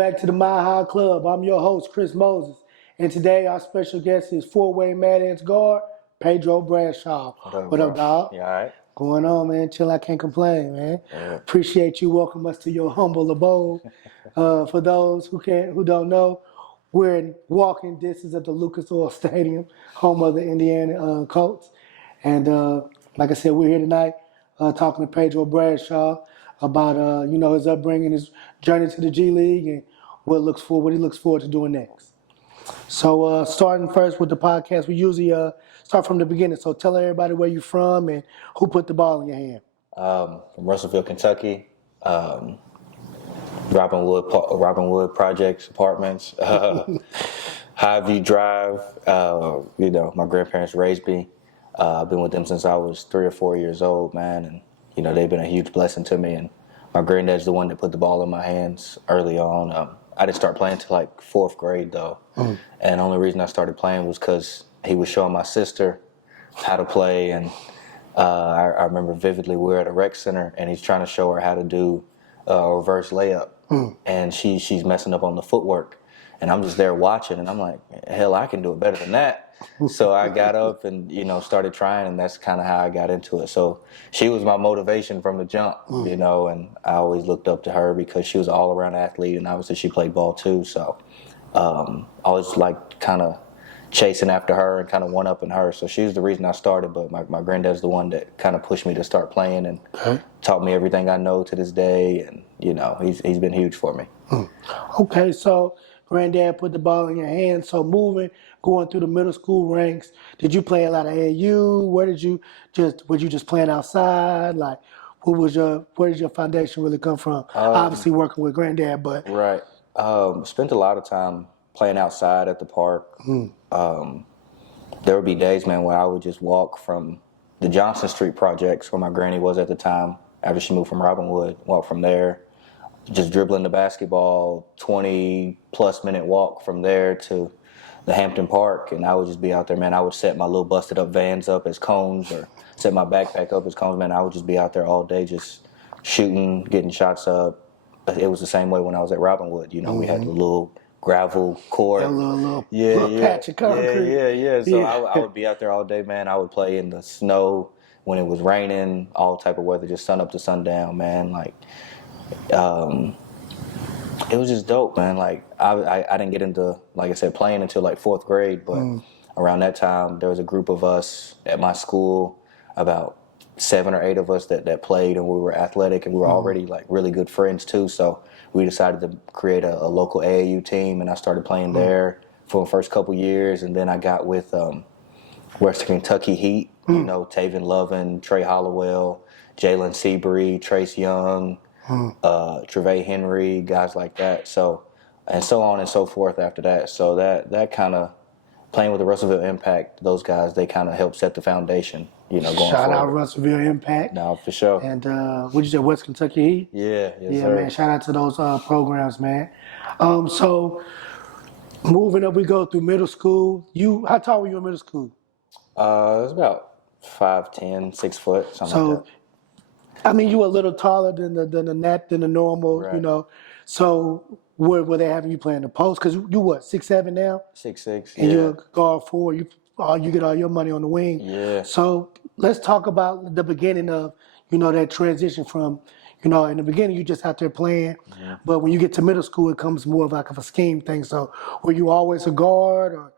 back to the My High Club. I'm your host, Chris Moses. And today our special guest is four-way Mad Ants guard, Pedro Bradshaw. What up, dog? You all right? Going on, man. Chill, I can't complain, man. Yeah. Appreciate you. Welcome us to your humble abode. For those who don't know, we're in walking distance at the Lucas Oil Stadium, home of the Indiana Colts. And like I said, we're here tonight talking to Pedro Bradshaw about his upbringing, his journey to the G League, and what he looks forward to doing next. So starting first with the podcast, we usually start from the beginning. So tell everybody where you're from and who put the ball in your hand. From Russellville, Kentucky. Robinwood Projects Apartments. Highview Drive. My grandparents raised me. I've been with them since I was 3 or 4 years old, man, and they've been a huge blessing to me. And my granddad's the one that put the ball in my hands early on. I didn't start playing until like 4th grade though, and the only reason I started playing was because he was showing my sister how to play, and I remember vividly we were at a rec center and he's trying to show her how to do a reverse layup, and she's messing up on the footwork, and I'm just there watching, and I'm like, hell, I can do it better than that. So I got up and started trying, and that's kind of how I got into it. So she was my motivation from the jump, and I always looked up to her because she was an all-around athlete, and obviously she played ball too. So I was like kind of chasing after her and kind of one-upping her. So she was the reason I started, but my granddad's the one that kind of pushed me to start playing and taught me everything I know to this day, and he's been huge for me. Okay, so granddad put the ball in your hand. So going through the middle school ranks, did you play a lot of AAU? Were you just playing outside? Like, where did your foundation really come from? Obviously working with granddad, but right. Spent a lot of time playing outside at the park. There would be days, man, where I would just walk from the Johnson Street projects where my granny was at the time after she moved from Robinwood, walk from there, just dribbling the basketball, 20-plus minute walk from there to the Hampton Park, and I would just be out there, man. I would set my little busted up Vans up as cones or set my backpack up as cones, man. I would just be out there all day just shooting, getting shots up. It was the same way when I was at Robinwood. We had the little gravel court. A little patch of concrete. Yeah. So I would be out there all day, man. I would play in the snow when it was raining, all type of weather, just sun up to sundown, man. Like, it was just dope, man. Like, I didn't get into, like I said, playing until like 4th grade, but around that time, there was a group of us at my school, about 7 or 8 of us that played, and we were athletic, and we were already like really good friends too. So we decided to create a local AAU team, and I started playing there for the first couple years, and then I got with Western Kentucky Heat, Taven Lovin, Trey Hollowell, Jalen Seabury, Trace Young, Trevay Henry, guys like that. So, and so on and so forth after that. So that kind of, playing with the Russellville Impact, those guys, they kind of helped set the foundation, going forward. Shout out Russellville Impact. No, for sure. And what'd you say, West Kentucky Heat? Yeah, sir. Man, shout out to those programs, man. So moving up, we go through middle school. How tall were you in middle school? It was about 5'10", 6 foot, something like that. I mean, you were a little taller than the normal, Right. So were they having you playing the post? Because you what, 6'7" now? 6'6", and you're a guard 4. You get all your money on the wing. Yeah. So let's talk about the beginning of that transition from in the beginning you just out there playing, but when you get to middle school it comes more of like a scheme thing. So were you always a guard, or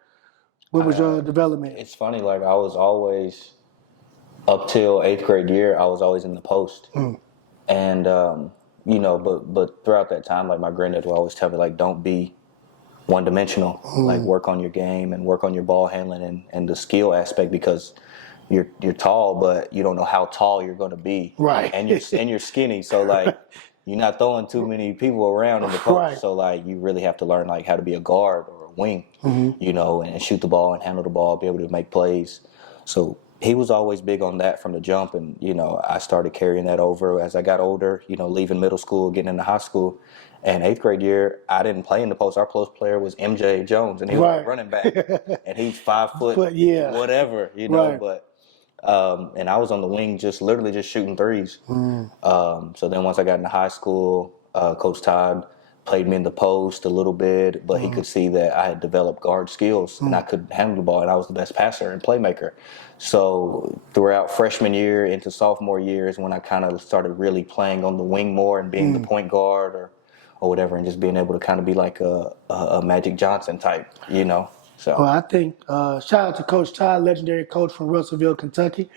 what was your development? It's funny, like I was always, up till 8th grade year, I was always in the post, and but throughout that time, like my granddad would always tell me, like, don't be one-dimensional, like work on your game and work on your ball handling and the skill aspect, because you're tall, but you don't know how tall you're going to be, right? And you're skinny, so like you're not throwing too many people around in the post, right. So like you really have to learn like how to be a guard or a wing, and shoot the ball and handle the ball, be able to make plays. So he was always big on that from the jump, and I started carrying that over as I got older. Leaving middle school, getting into high school, and 8th grade year, I didn't play in the post. Our post player was MJ Jones, and he was running back, and he's 5 foot, whatever, right. But and I was on the wing, literally just shooting threes. So then once I got into high school, Coach Todd played me in the post a little bit, but he could see that I had developed guard skills and I could handle the ball, and I was the best passer and playmaker. So throughout freshman year into sophomore year is when I kind of started really playing on the wing more and being the point guard or whatever, and just being able to kind of be like a Magic Johnson type, you know. So Well, I think shout out to Coach Todd, legendary coach from Russellville, Kentucky,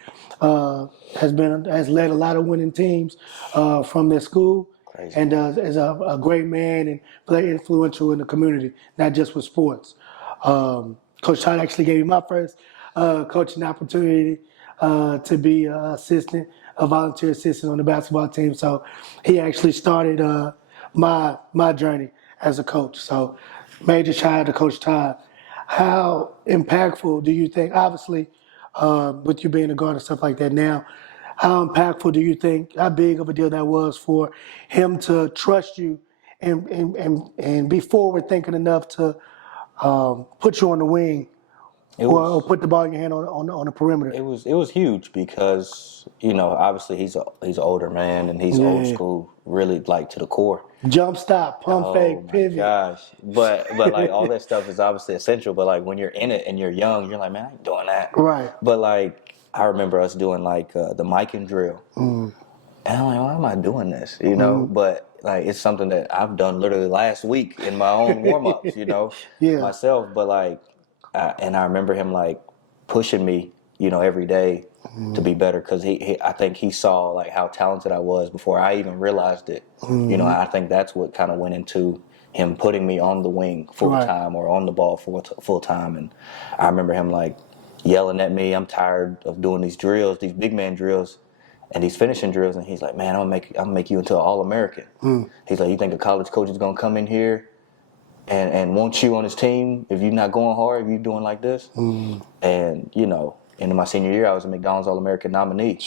has led a lot of winning teams from their school, Crazy. and is a great man and very influential in the community, not just with sports. Coach Todd actually gave me my first coaching opportunity to be a volunteer assistant on the basketball team. So he actually started my journey as a coach. So major shout out to Coach Todd. How impactful do you think, obviously, with you being a guard and stuff like that now, how impactful do you think, how big of a deal that was for him to trust you and be forward thinking enough to put you on the wing or put the ball in your hand on the perimeter? It was huge because, you know, obviously he's an older man and he's old school, really like to the core. Jump stop, pump fake, pivot. Gosh, but like all that stuff is obviously essential. But like when you're in it and you're young, you're like, man, I ain't doing that. Right. But like I remember us doing like the mic and drill, and I'm like, why am I doing this? You know, but like it's something that I've done literally last week in my own warm ups. You know, myself. But like, and I remember him like pushing me, you know, every day to be better because I think he saw like how talented I was before I even realized it. You know, I think that's what kind of went into him putting me on the wing full time or on the ball full time. And I remember him like yelling at me, I'm tired of doing these drills, these big man drills and these finishing drills. And he's like, man, I'm gonna make you into an All-American. He's like, you think a college coach is gonna come in here and want you on his team if you're not going hard, if you're doing like this? And, you know, in my senior year, I was a McDonald's All-American nominee.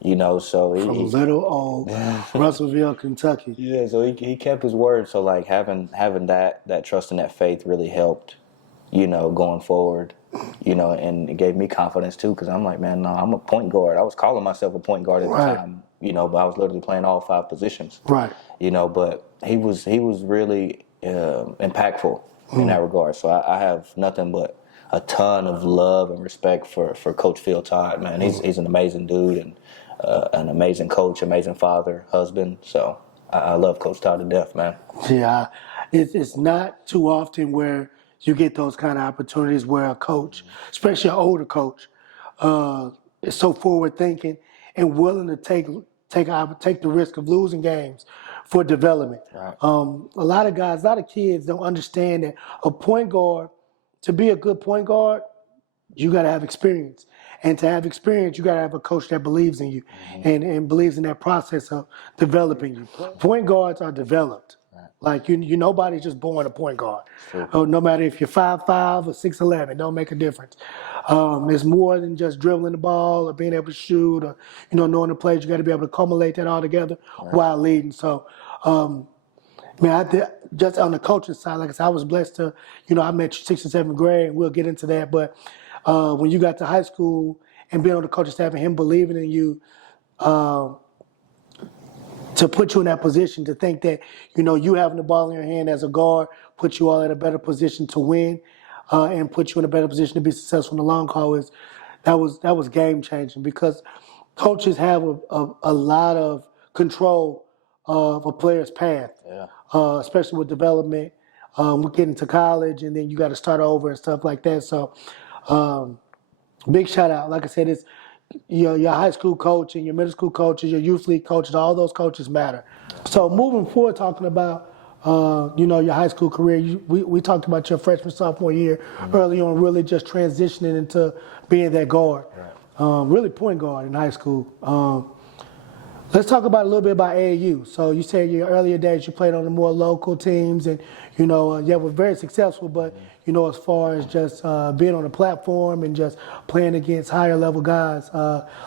You know, so from little old Russellville, Kentucky. Yeah, so he kept his word. So like having that trust and that faith really helped, you know, going forward. You know, and it gave me confidence too because I'm like, man, no, I'm a point guard. I was calling myself a point guard at the time, you know, but I was literally playing all 5 positions. Right. You know, but he was really impactful in that regard. So I have nothing but a ton of love and respect for Coach Phil Todd, man. He's an amazing dude and an amazing coach, amazing father, husband. So I love Coach Todd to death, man. Yeah, it's not too often where you get those kind of opportunities where a coach, especially an older coach, is so forward thinking and willing to take the risk of losing games for development. Right. A lot of kids don't understand that a point guard, to be a good point guard, you got to have experience. And to have experience, you got to have a coach that believes in you and believes in that process of developing you. Point guards are developed. Like you nobody's just born a point guard. No matter if you're 5'5" or 6'11", don't make a difference. It's more than just dribbling the ball or being able to shoot or knowing the plays. You got to be able to accumulate that all together while leading. So, just on the coaching side, like I said, I was blessed to, I met you 6th and 7th grade, and we'll get into that. But when you got to high school and being on the coaching staff and him believing in you, to put you in that position, to think that, you having the ball in your hand as a guard, put you all in a better position to win and put you in a better position to be successful in the long haul, that was game changing because coaches have a lot of control of a player's path, especially with development. We're getting to college and then you got to start over and stuff like that. So big shout out. Like I said, it's your high school coach and your middle school coaches, your youth league coaches, all those coaches matter. So moving forward, talking about, your high school career, we talked about your freshman, sophomore year early on, really just transitioning into being that guard, really point guard in high school. Let's talk about a little bit about AAU. So you said your earlier days you played on the more local teams and, were very successful, but, as far as just being on a platform and just playing against higher level guys,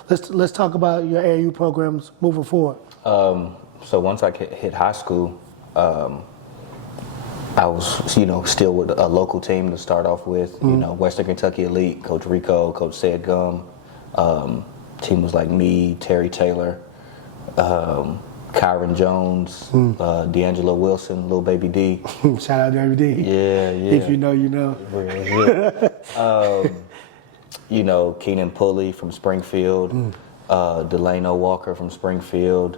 let's talk about your AAU programs moving forward. So once I hit high school, I was, still with a local team to start off with, Western Kentucky Elite, Coach Rico, Coach Said Gum. Team was like me, Terry Taylor. Kyron Jones, D'Angelo Wilson, Little Baby D. Shout out to every D. Yeah. If you know, you know. You know, Keenan Pulley from Springfield, Delano Walker from Springfield,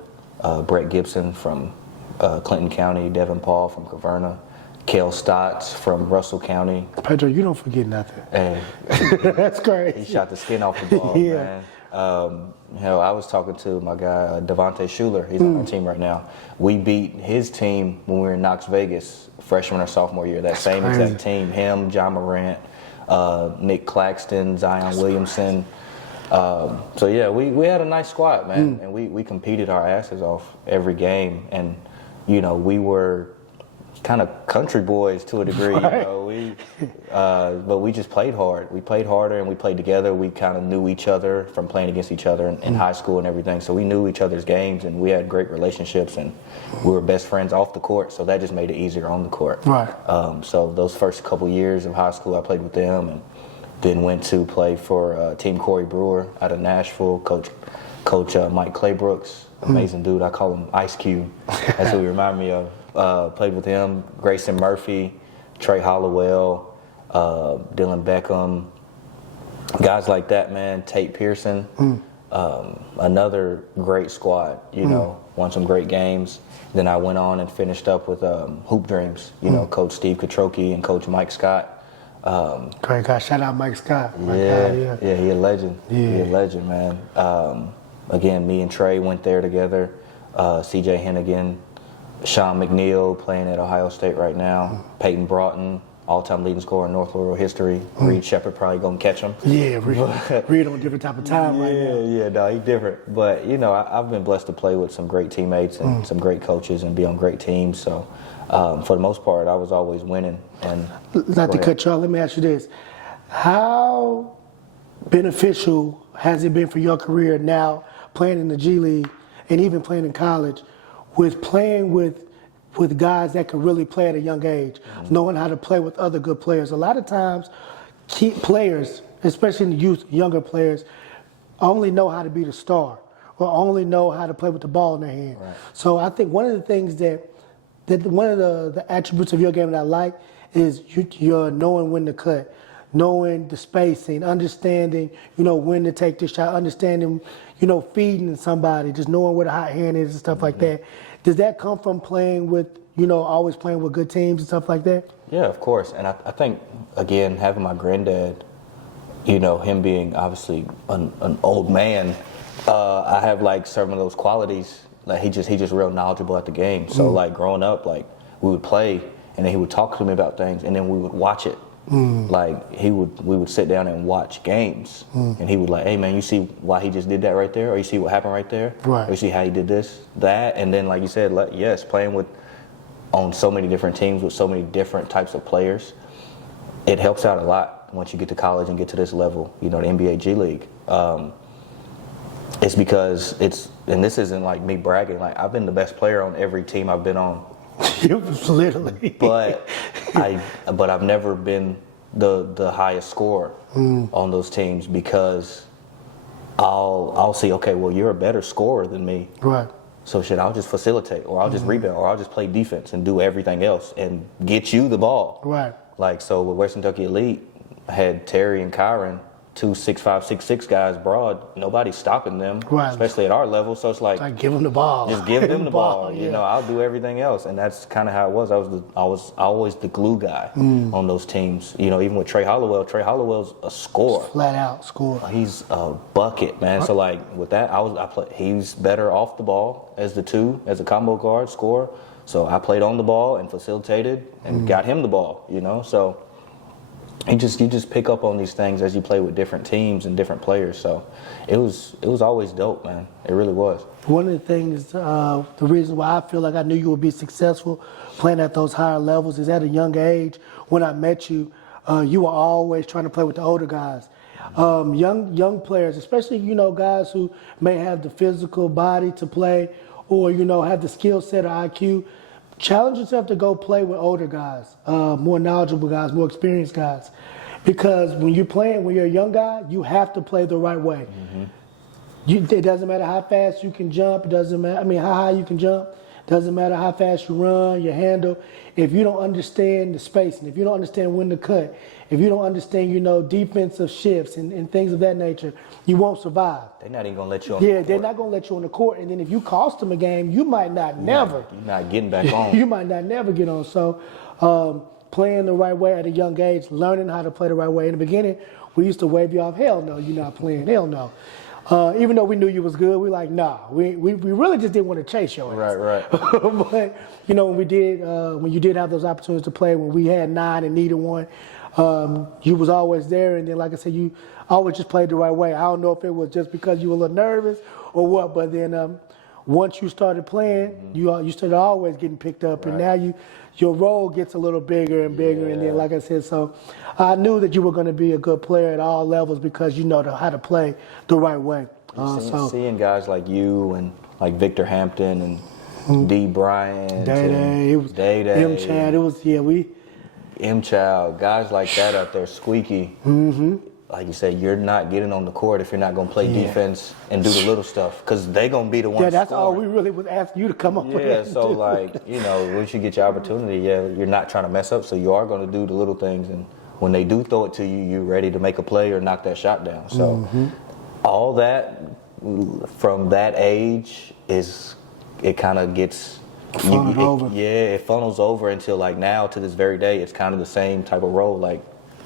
Brett Gibson from Clinton County, Devin Paul from Caverna, Kale Stotts from Russell County. Pedro, you don't forget nothing. And That's crazy. he shot the skin off the ball, man. Hell, I was talking to my guy, Devontae Schuler. He's on our team right now. We beat his team when we were in Knox Vegas, freshman or sophomore year. That same exact team. Him, John Morant, Nick Claxton, Zion Williamson. So yeah, we had a nice squad, man, and we competed our asses off every game, and you know we were kind of country boys to a degree, right. you know. But we just played hard. We played harder and we played together. We kind of knew each other from playing against each other in high school and everything. So we knew each other's games and we had great relationships and we were best friends off the court. So that just made it easier on the court. Right. So those first couple years of high school, I played with them and then went to play for Team Corey Brewer out of Nashville. Coach Mike Claybrooks, amazing dude. I call him Ice Cube. That's what he reminded me of. Played with him, Grayson Murphy, Trey Hollowell, Dylan Beckham, guys like that, man. Tate Pearson, another great squad, you know, won some great games. Then I went on and finished up with Hoop Dreams, you know, Coach Steve Katroki and Coach Mike Scott. Great guy, shout out Mike Scott. Yeah, he a legend. Yeah. He a legend, man. Again, me and Trey went there together. CJ Hennigan, Sean McNeil playing at Ohio State right now. Peyton Broughton, all-time leading scorer in North Laurel history. Reed Shepard probably gonna catch him. Yeah, Reed on a different type of time right now. Yeah, no, he's different. But you know, I've been blessed to play with some great teammates and some great coaches and be on great teams. So for the most part, I was always winning. And not to cut you off, let me ask you this: how beneficial has it been for your career now, playing in the G League and even playing in college, with playing with guys that can really play at a young age, knowing how to play with other good players? A lot of times, players, especially in the youth, younger players, only know how to be the star or only know how to play with the ball in their hand. Right. So I think one of the things that one of the attributes of your game that I like is you're knowing when to cut, knowing the spacing, understanding, you know, when to take the shot, understanding, you know, feeding somebody, just knowing where the hot hand is and stuff like that. Does that come from playing with, you know, always playing with good teams and stuff like that? Yeah, of course. And I think, again, having my granddad, you know, him being obviously an old man, I have like some of those qualities. Like he just real knowledgeable at the game. So like growing up, like we would play and then he would talk to me about things and then we would watch it. Like we would sit down and watch games and he would like, hey man, you see why he just did that right there? Or you see what happened right there? Right. Or you see how he did this, that? And then like you said, yes, playing on so many different teams with so many different types of players, it helps out a lot once you get to college and get to this level, you know, the NBA G League. It's because and this isn't like me bragging, like I've been the best player on every team I've been on. Literally. But I've never been the highest scorer on those teams because I'll see, okay, well you're a better scorer than me. Right. So I'll just facilitate or I'll just rebound or I'll just play defense and do everything else and get you the ball. Right. Like so with Western Kentucky Elite, I had Terry and Kyron, 2 6'5", 6'6" guys broad. Nobody's stopping them, right. Especially at our level. So it's like give them the ball. Just give them the ball. Yeah. You know, I'll do everything else, and that's kind of how it was. I was always the glue guy on those teams. You know, even with Trey Hollowell. Trey Hollowell's a scorer, flat out scorer. He's a bucket, man. So like with that, he's better off the ball as a combo guard scorer. So I played on the ball and facilitated and got him the ball. You know, so. You just pick up on these things as you play with different teams and different players. So it was always dope, man. It really was. One of the things, the reason why I feel like I knew you would be successful playing at those higher levels is at a young age. When I met you, you were always trying to play with the older guys. Young players, especially, you know, guys who may have the physical body to play or, you know, have the skill set or IQ. Challenge yourself to go play with older guys, more knowledgeable guys, more experienced guys. Because when you're a young guy, you have to play the right way. It doesn't matter how fast you can jump. It doesn't matter. I mean, how high you can jump. Doesn't matter how fast you run, your handle. If you don't understand the spacing, if you don't understand when to cut, if you don't understand, defensive shifts and things of that nature, you won't survive. They're not even gonna let you on. Yeah, they're not gonna let you on the court. And then if you cost them a game, you might not never. You're not getting back on. You might not never get on. So, playing the right way at a young age, learning how to play the right way. In the beginning, we used to wave you off. Hell no, you're not playing. Hell no. Even though we knew you was good, we like, nah. We really just didn't want to chase your ass. Right. But when you did have those opportunities to play, when we had 9 and needed one, you was always there. And then, like I said, you always just played the right way. I don't know if it was just because you were a little nervous or what, but then once you started playing, you started always getting picked up, and now your role gets a little bigger and bigger. And then, like I said, so I knew that you were going to be a good player at all levels because you know how to play the right way. Seeing guys like you and like Victor Hampton and D. Bryant, Day-Day, M-Chad, M-Child, guys like that out there, squeaky. Like you said, you're not getting on the court if you're not going to play defense and do the little stuff, because they're going to be the ones. Yeah, that's all we really was asking you to come up with. Yeah, so once you get your opportunity, you're not trying to mess up, so you are going to do the little things, and when they do throw it to you, you're ready to make a play or knock that shot down. So all that from that age it kind of gets over. It funnels over until like now to this very day. It's kind of the same type of role. Like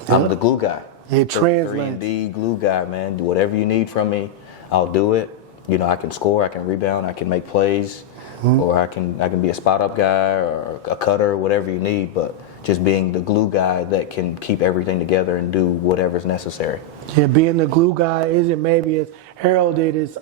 I'm the glue guy. It translates. 3-and-D glue guy, man. Do whatever you need from me, I'll do it. I can score, I can rebound, I can make plays, or I can be a spot up guy or a cutter, whatever you need. But just being the glue guy that can keep everything together and do whatever's necessary. Yeah, being the glue guy isn't maybe as heralded as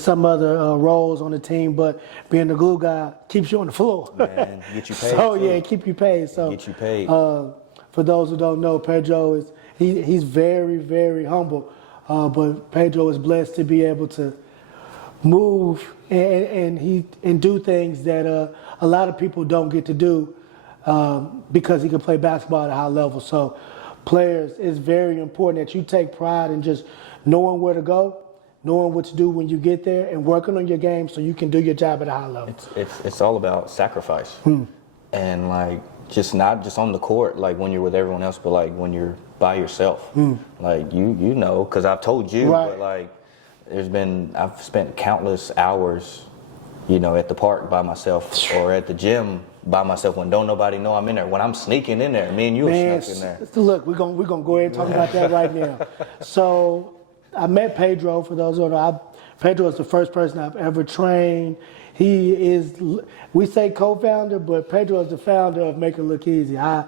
some other roles on the team, but being the glue guy keeps you on the floor. Man, get you paid. So keep you paid. So get you paid. For those who don't know, Pedro he's very, very humble, but Pedro is blessed to be able to move and do things that a lot of people don't get to do because he can play basketball at a high level. So players, it's very important that you take pride in just knowing where to go, knowing what to do when you get there, and working on your game so you can do your job at a high level. It's all about sacrifice, and like just not just on the court, like when you're with everyone else, but like when you're by yourself. Like because I've told you, but like I've spent countless hours, at the park by myself or at the gym by myself when don't nobody know I'm in there. When I'm sneaking in there, me and you are snuck in there. Look, we're gonna go ahead and talk about that right now. So I met Pedro. For those who don't know, Pedro is the first person I've ever trained. He is, we say co-founder, but Pedro is the founder of Make It Look Easy. I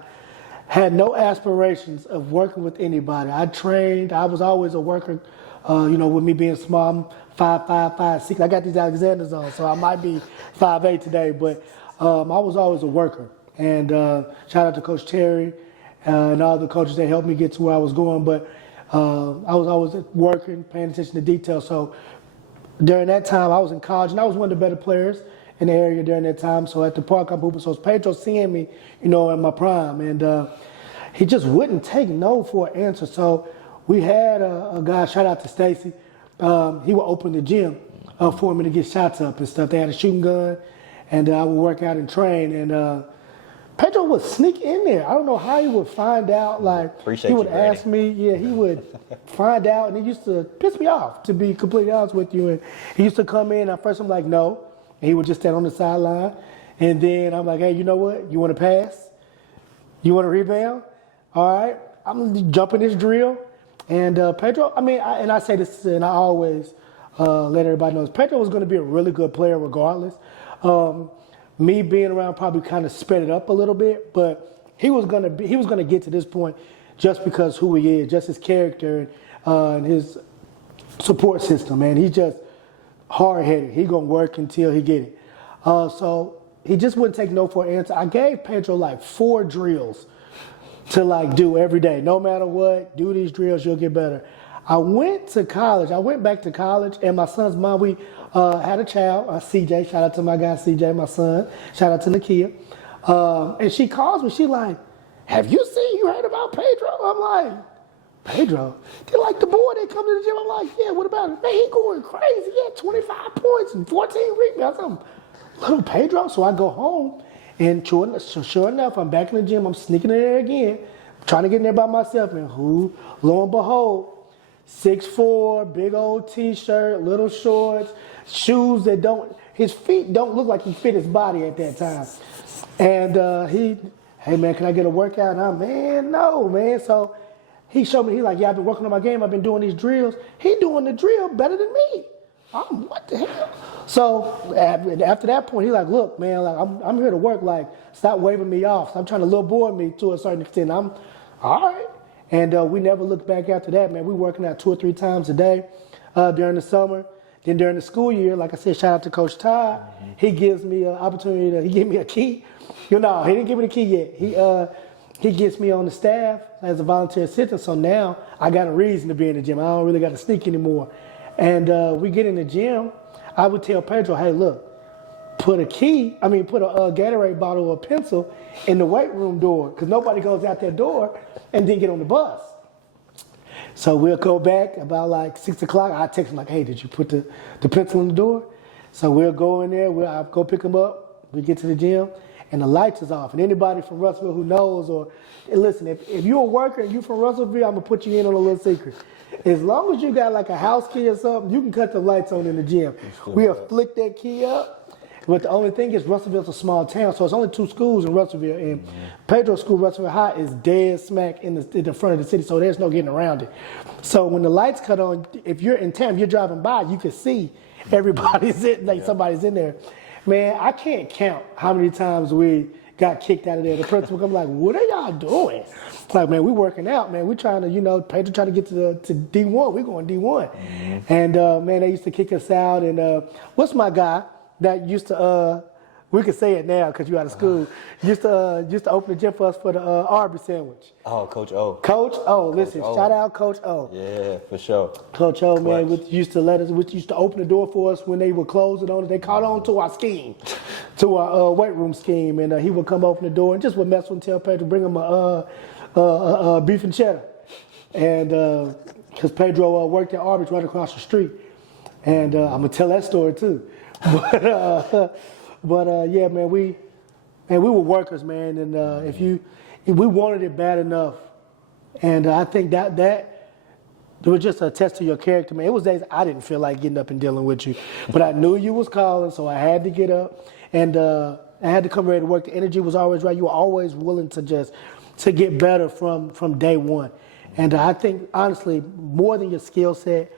had no aspirations of working with anybody. I was always a worker, with me being small. I'm 5'5", 5'6". I got these Alexanders on, so I might be 5'8" today, but I was always a worker. And shout out to Coach Terry and all the coaches that helped me get to where I was going. But I was always working, paying attention to detail. So during that time, I was in college, and I was one of the better players in the area during that time. So at the park, I'm hooping. So Pedro seeing me, in my prime, and he just wouldn't take no for an answer. So we had a guy, shout out to Stacy. He would open the gym for me to get shots up and stuff. They had a shooting gun, and I would work out and train. And Pedro would sneak in there. I don't know how he would find out. Like, he would ask me. Yeah, he would find out, and he used to piss me off, to be completely honest with you. And he used to come in. At first, I'm like, no. And he would just stand on the sideline. And then I'm like, hey, you know what? You want to pass? You want to rebound? All right. I'm going to jump in this drill. And Pedro, I say this, and I always let everybody know, Pedro was going to be a really good player regardless. Me being around probably kind of sped it up a little bit, but he was going to get to this point just because who he is, just his character and his support system, man. He's just hard-headed. He going to work until he get it. So he just wouldn't take no for an answer. I gave Pedro like 4 drills to do every day. No matter what, do these drills, you'll get better. I went back to college, and my son's mom, we had a child, CJ. Shout out to my guy, CJ, my son. Shout out to Nakia. And she calls me. She like, have you heard about Pedro? I'm like, Pedro, they like the boy that come to the gym. I'm like, yeah, what about it? Man, he going crazy. He had 25 points and 14 rebounds. I'm little Pedro. So I go home, and sure enough, I'm back in the gym. I'm sneaking in there again, trying to get in there by myself. And lo and behold, 6'4", big old T-shirt, little shorts, shoes that his feet don't look like he fit his body at that time. And hey man, can I get a workout? And I'm, man, no, man. So he showed me, I've been working on my game. I've been doing these drills. He doing the drill better than me. I'm, what the hell? So after that point, he look, man, I'm here to work. Stop waving me off. Stop trying to lowboard me to a certain extent. I'm all right. And we never looked back after that, man. We working out 2 or 3 times a day during the summer. Then during the school year, like I said, shout out to Coach Todd. Mm-hmm. He gives me an opportunity he gave me a key. He didn't give me the key yet. He gets me on the staff as a volunteer assistant, so now I got a reason to be in the gym. I don't really got to sneak anymore. And we get in the gym, I would tell Pedro, hey, look, put a Gatorade bottle or a pencil in the weight room door, because nobody goes out that door and then get on the bus. So we'll go back about 6 o'clock. I text him hey, did you put the pencil in the door? So we'll go in there, I'll go pick him up, we get to the gym, and the lights is off. And anybody from Russellville who knows, listen, if you're a worker and you're from Russellville, I'm going to put you in on a little secret. As long as you got a house key or something, you can cut the lights on in the gym. We'll flick that key up. But the only thing is Russellville's a small town, so it's only 2 schools in Russellville. And Pedro's school, Russellville High, is dead smack in the front of the city, so there's no getting around it. So when the lights cut on, if you're in town, if you're driving by, you can see everybody's somebody's in there. Man, I can't count how many times we got kicked out of there. The principal comes what are y'all doing? Man, we working out, man. We trying to, Pedro trying to get to D1. We going D1. Mm-hmm. And, man, they used to kick us out. And what's my guy that used to, we can say it now because you out of school, used to open the gym for us for the Arby's sandwich. Oh, Coach O. Coach O. Listen, shout out Coach O. Yeah, for sure. Coach O, man, used to open the door for us when they would close it on us. They caught on to our scheme, to our weight room scheme, and he would come open the door and just would mess with and tell Pedro, bring him a beef and cheddar. And because Pedro worked at Arby's right across the street. And I'm going to tell that story too. But yeah, man, we were workers, man, and if we wanted it bad enough, and I think that it was just a test to your character, man. It was days I didn't feel like getting up and dealing with you, but I knew you was calling, so I had to get up, and I had to come ready to work. The energy was always right. You were always willing to get better from day one, and I think honestly, more than your skill set,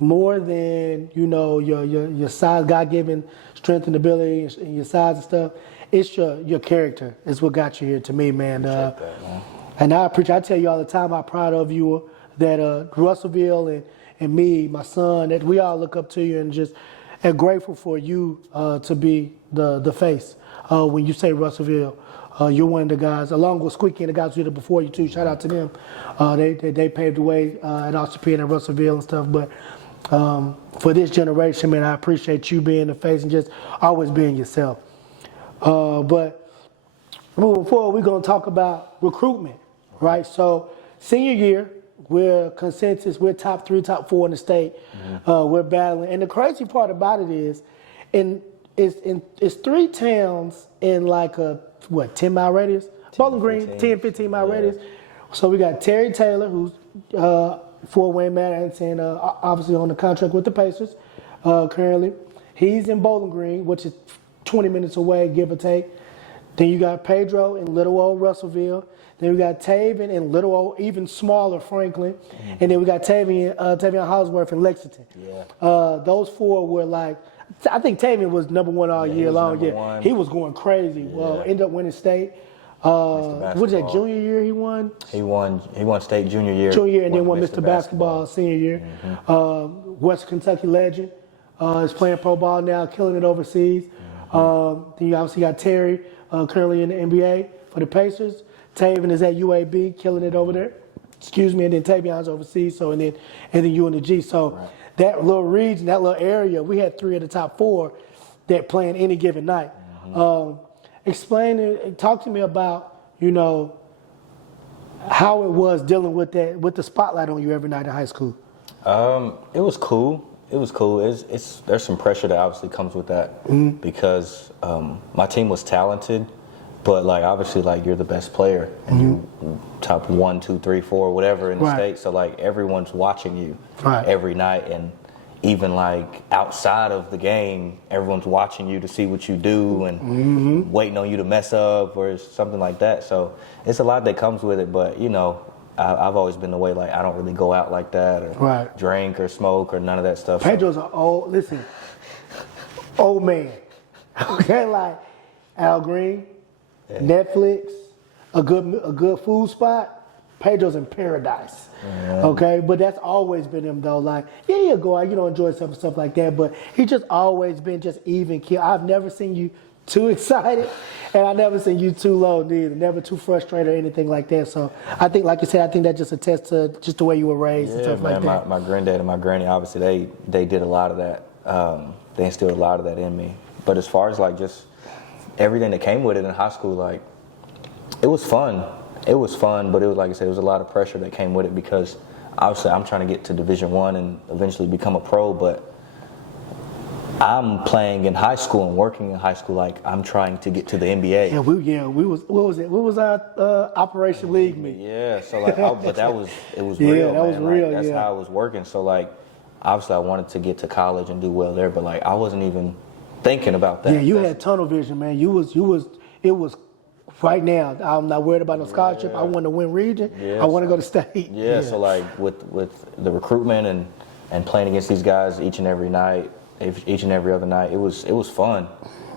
more than your size, God-given strength and ability, and your size and stuff, it's your character is what got you here to me, man. Appreciate that, man. And I tell you all the time how proud of you that Russellville and me, my son, that we all look up to you and just are grateful for you to be the face. When you say Russellville, you're one of the guys, along with Squeaky and the guys who did it before you too. Shout out to them. They paved the way at Osteopede and Russellville and stuff. But for this generation, man, I appreciate you being the face and just always being yourself. But moving forward, we're going to talk about recruitment, right? So senior year, we're consensus, we're top 3, top 4 in the state. Mm-hmm. We're battling. And the crazy part about it is, it's 3 towns in 10-mile radius? Bowling Green, 10, 15-mile radius. So we got Terry Taylor, who's Fort Wayne Madison, obviously on the contract with the Pacers currently. He's in Bowling Green, which is 20 minutes away, give or take. Then you got Pedro in little old Russellville. Then we got Tavian in little old, even smaller Franklin. Mm-hmm. And then we got Tavian Hosworth in Lexington. Yeah. Those 4 were I think Tavian was number 1 all year long. Yeah, he was going crazy. Well, ended up winning state. What was that, junior year he won? He won state junior year. And then won Mr. Basketball senior year. Mm-hmm. West Kentucky legend. Is playing pro ball now, killing it overseas. Mm-hmm. Then you obviously got Terry, currently in the NBA for the Pacers. Tavian is at UAB, killing it over there. And then Tavion's overseas. So and then UNG. So that little region, that little area, we had 3 of the top 4 that play in any given night. Mm-hmm. Talk to me about, how it was dealing with that, with the spotlight on you every night in high school. It was cool. It was cool. There's some pressure that obviously comes with that because my team was talented, but like obviously like you're the best player and you top 1, 2, 3, 4, whatever in the state. So like everyone's watching you every night, and even like outside of the game, everyone's watching you to see what you do and waiting on you to mess up or something like that. So it's a lot that comes with it, but you know, I've always been the way like I don't really go out like that or drink or smoke or none of that stuff. Pedro's an old man. Okay, like Al Green, Netflix, a good food spot. Pedro's in paradise. Okay, but that's always been him though. Like, yeah, he'll go out, enjoy some stuff like that, but he just always been just even keel. I've never seen you too excited, and I've never seen you too low neither. Never too frustrated or anything like that. So I think, like you said, I think that just attests to just the way you were raised and stuff like that. My granddad and my granny, obviously, they did a lot of that. They instilled a lot of that in me. But as far as like just everything that came with it in high school, like it was fun. It was fun, but it was, like I said, it was a lot of pressure that came with it because obviously I'm trying to get to Division I and eventually become a pro, but I'm playing in high school and working in high school like I'm trying to get to the NBA. What was our Operation League meet? Yeah, so like, but it was real, that was man. real, That's how I was working. So like, obviously I wanted to get to college and do well there, but like I wasn't even thinking about that. Yeah, you had tunnel vision, man. It was right now. I'm not worried about no scholarship. I want to win region. I want to go to state. Yeah, so like with the recruitment and playing against these guys each and every night, each and every other night, it was fun,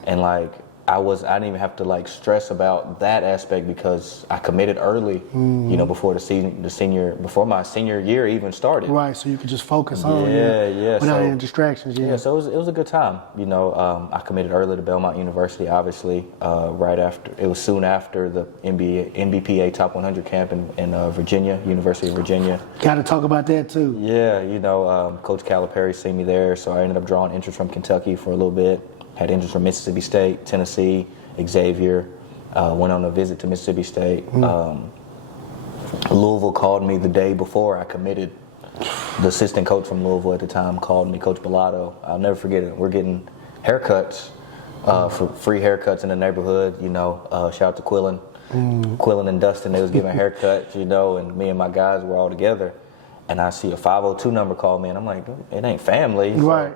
and like I didn't even have to like stress about that aspect because I committed early, before before my senior year even started. Right, so you could just focus on without any distractions. Yeah, so it was a good time. I committed early to Belmont University, obviously, right after. It was soon after the NBPA Top 100 camp in Virginia, University of Virginia. Got to talk about that too. Yeah, Coach Calipari seen me there, so I ended up drawing interest from Kentucky for a little bit. Had interest from Mississippi State, Tennessee, Xavier. Went on a visit to Mississippi State. Louisville called me the day before I committed. The assistant coach from Louisville at the time called me, Coach Bellato. I'll never forget it. We're getting haircuts, for free haircuts in the neighborhood. Shout out to Quillen. Quillen and Dustin, they was giving haircuts, and me and my guys were all together. And I see a 502 number call me, and I'm like, it ain't family. So right.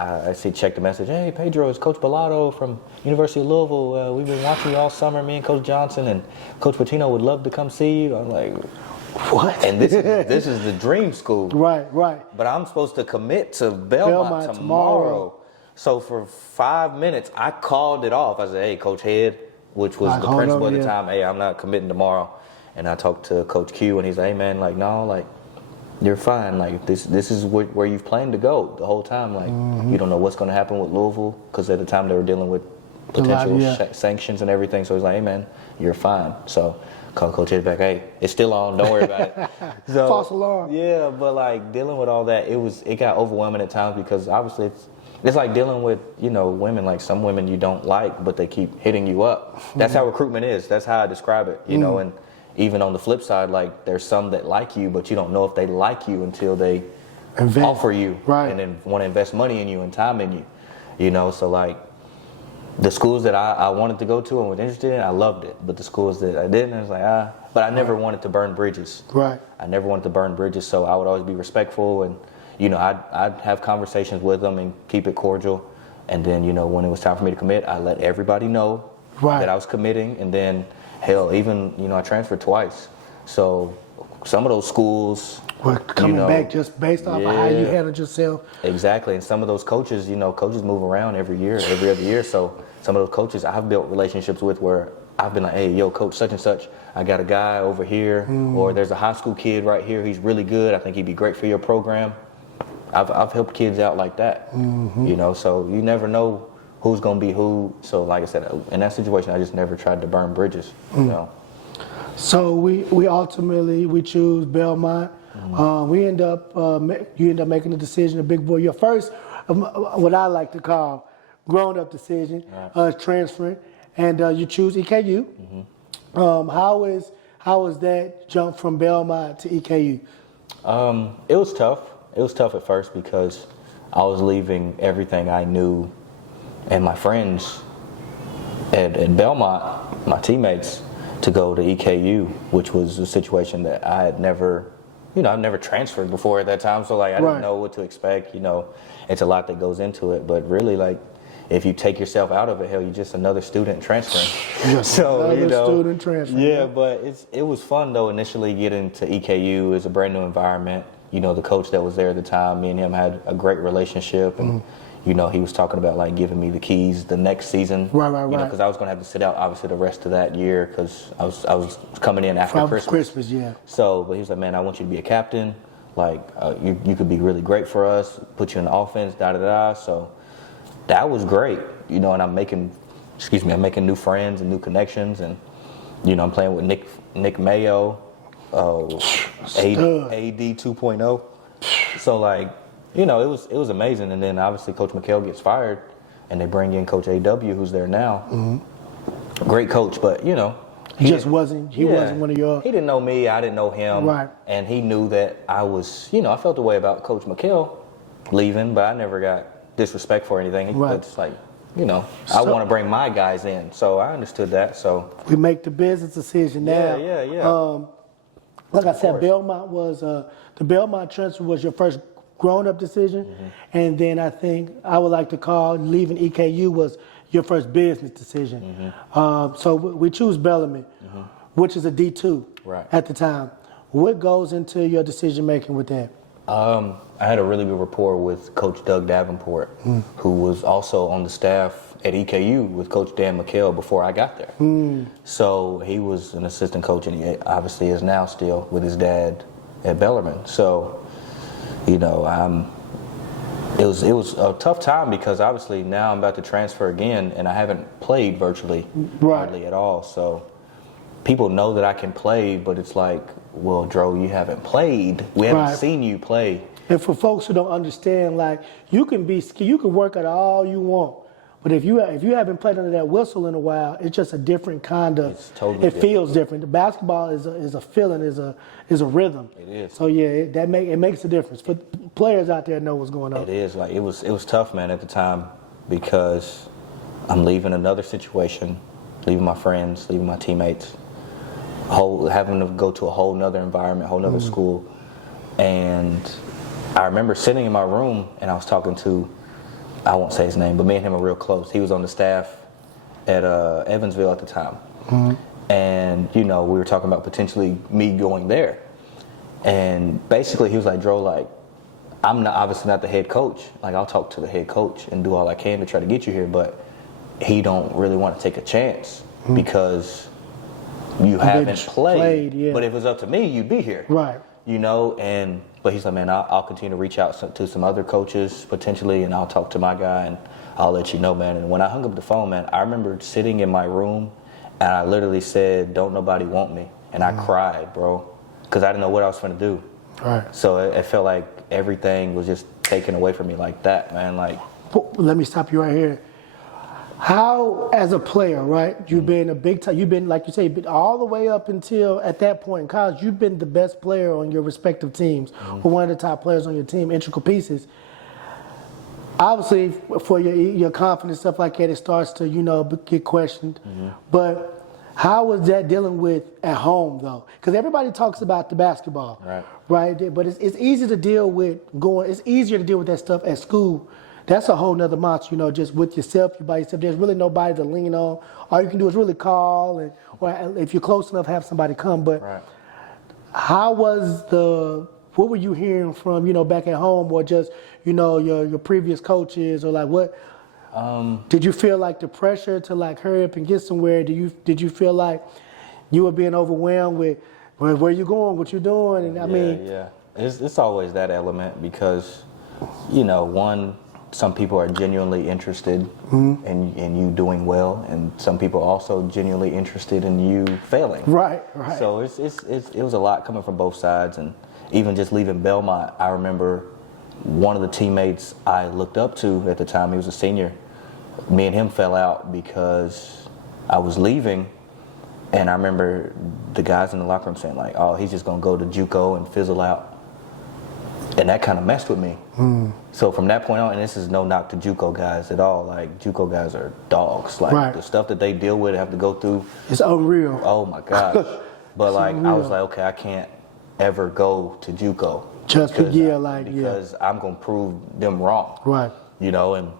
I check the message. Hey, Pedro, it's Coach Bellato from University of Louisville. We've been watching you all summer, me and Coach Johnson, and Coach Patino would love to come see you. I'm like, what? And this is the dream school. Right. But I'm supposed to commit to Belmont tomorrow. So for 5 minutes, I called it off. I said, hey, Coach Head, which was the principal at the time, hey, I'm not committing tomorrow. And I talked to Coach Q, and he's like, hey, man, like, no, like, you're fine. Like this is where you've planned to go the whole time. Like you don't know what's going to happen with Louisville because at the time they were dealing with potential sanctions and everything. So he's like, "Hey man, you're fine." So call Coach Ed back. Hey, it's still on. Don't worry about it. So, false alarm. Yeah, but like dealing with all that, it got overwhelming at times because obviously it's like dealing with women. Like some women you don't like, but they keep hitting you up. That's how recruitment is. That's how I describe it. And even on the flip side, like there's some that like you, but you don't know if they like you until they offer you and then want to invest money in you and time in you. So like the schools that I wanted to go to and was interested in, I loved it. But the schools that I didn't, I was like, But I never wanted to burn bridges. Right. I never wanted to burn bridges, so I would always be respectful and, I'd have conversations with them and keep it cordial. And then, when it was time for me to commit, I let everybody know that I was committing. And then, hell, even, I transferred twice. So some of those schools were coming back just based off of how you handled yourself. Exactly. And some of those coaches, coaches move around every other year. So some of those coaches I've built relationships with where I've been like, hey, yo, coach such and such, I got a guy over here, or there's a high school kid right here. He's really good. I think he'd be great for your program. I've helped kids out like that, so you never know who's going to be who. So like I said, in that situation, I just never tried to burn bridges, So we ultimately choose Belmont. You end up making the decision, a big boy. Your first, what I like to call grown-up decision, transferring, and you choose EKU. How was that jump from Belmont to EKU? It was tough. It was tough at first because I was leaving everything I knew and my friends at Belmont, my teammates, to go to EKU, which was a situation that I had never, I've never transferred before at that time. So like I didn't know what to expect. It's a lot that goes into it. But really, like, if you take yourself out of it, hell, you're just another student transferring. Student transferring. Yeah, but it was fun though. Initially getting to EKU is a brand new environment. The coach that was there at the time, me and him had a great relationship, and he was talking about like giving me the keys the next season. Right. Because I was gonna have to sit out obviously the rest of that year because I was coming in after Christmas. Yeah. So, but he was like, man, I want you to be a captain. Like, you could be really great for us. Put you in the offense. So that was great. And I'm making new friends and new connections, and I'm playing with Nick Mayo, AD 2.0. So like, it was amazing. And then obviously Coach McHale gets fired, and they bring in Coach AW, who's there now. Great coach, but he wasn't one of your. He didn't know me. I didn't know him. Right. And he knew that I was. I felt the way about Coach McHale leaving, but I never got disrespectful or anything. Right. It's like, I want to bring my guys in. So I understood that. So we make the business decision now. Yeah. Like I said, Belmont was the Belmont transfer was your first grown-up decision, and then I think I would like to call leaving EKU was your first business decision. So we choose Bellarmine, which is a D2 at the time. What goes into your decision making with that? I had a really good rapport with Coach Doug Davenport, who was also on the staff at EKU with Coach Dan McHale before I got there. So he was an assistant coach, and he obviously is now still with his dad at Bellarmine. So, it was a tough time because obviously now I'm about to transfer again, and I haven't played virtually hardly at all. So people know that I can play, but it's like, well, Dro, you haven't played. We haven't seen you play. And for folks who don't understand, like, you can work at all you want, but if you haven't played under that whistle in a while, it's just a different kind of. It's totally different. Feels different. The basketball is a feeling, is a rhythm. It is. So yeah, it makes a difference. For players out there know what's going on. It is. Like it was tough, man, at the time because I'm leaving another situation, leaving my friends, leaving my teammates, having to go to a whole nother environment, whole nother school. And I remember sitting in my room and I was talking to, I won't say his name, but me and him are real close. He was on the staff at Evansville at the time. And, we were talking about potentially me going there. And basically he was like, Dro, like, I'm obviously not the head coach. Like, I'll talk to the head coach and do all I can to try to get you here, but he don't really want to take a chance because you haven't played. But if it was up to me, you'd be here. Right. But he's like, man, I'll continue to reach out to some other coaches potentially, and I'll talk to my guy, and I'll let you know, man. And when I hung up the phone, man, I remember sitting in my room, and I literally said, don't nobody want me. And I cried, bro, because I didn't know what I was going to do. Right. So it felt like everything was just taken away from me like that, man. Like, let me stop you right here. How, as a player, right, you've been a big time, you've been, like you say, you've been all the way up until at that point in college, you've been the best player on your respective teams, or one of the top players on your team, integral pieces. Obviously, for your confidence, stuff like that, it starts to, get questioned. But how was that dealing with at home, though? Because everybody talks about the basketball, right? But it's easy to deal with it's easier to deal with that stuff at school. That's a whole nother monster, just with yourself, you by yourself. There's really nobody to lean on. All you can do is really call, or if you're close enough, have somebody come. But how was what were you hearing from, back at home, or just, your previous coaches, or like what? Did you feel like the pressure to like hurry up and get somewhere? Did you feel like you were being overwhelmed with where you going, what you doing? And it's always that element because, some people are genuinely interested in you doing well, and some people are also genuinely interested in you failing. Right. So it was a lot coming from both sides, and even just leaving Belmont, I remember one of the teammates I looked up to at the time, he was a senior. Me and him fell out because I was leaving, And I remember the guys in the locker room saying like, "Oh, he's just gonna go to JUCO and fizzle out," and that kind of messed with me. So from that point on, and this is no knock to JUCO guys at all. Like JUCO guys are dogs. Like the stuff that they deal with, have to go through. It's unreal. Oh my gosh! But like I was like, okay, I can't ever go to JUCO because I'm gonna prove them wrong. Right. You know, and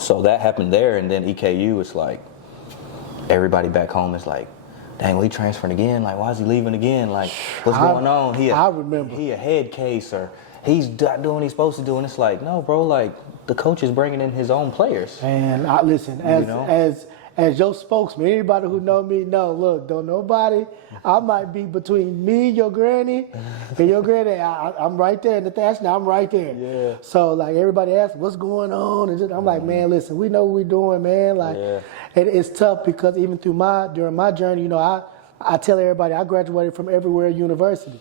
so that happened there, and then EKU, it's like everybody back home is like, dang, well, he transferring again. Like, why is he leaving again? Like, what's going on? I remember. He a head case, or he's not doing what he's supposed to do. And it's like, no, bro, like, the coach is bringing in his own players. And listen, as your spokesman, anybody who know me know, look, don't nobody, I might be between me, your granny, and your granny. I'm right there in the thatch now. I'm right there. Yeah. So, like, everybody asks, what's going on? And I'm like, man, listen, we know what we're doing, man. Like, it's tough because even during my journey, you know, I tell everybody I graduated from everywhere university.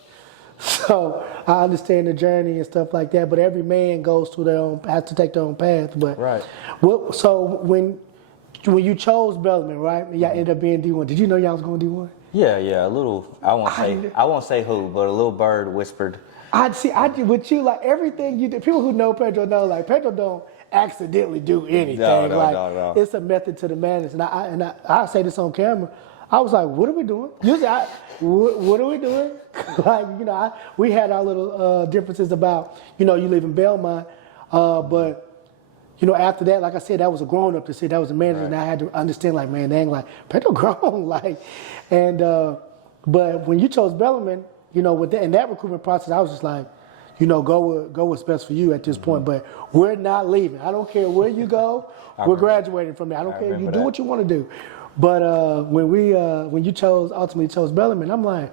So I understand the journey and stuff like that. But every man goes through has to take their own path. But so when you chose Bellarmine, right? Y'all ended up being D1. Did you know y'all was going D1? Yeah, a little. I won't say who, but a little bird whispered. I with you, like everything you do. People who know Pedro know, like Pedro don't accidentally do anything. No. It's a method to the madness. And I say this on camera. I was like, what are we doing? Usually, what are we doing? Like, you know, we had our little differences about, you know, you live in Belmont, but. You know, after that, like I said, that was a grown-up to say that was a manager, and I had to understand, like, man, they ain't like, Pedro grown, like, and, but when you chose Bellarmine, you know, in that recruitment process, I was just like, you know, go what's best for you at this point, but we're not leaving. I don't care where you go, we're graduating from there. I don't care, you do what you want to do. But when you ultimately chose Bellarmine, I'm like,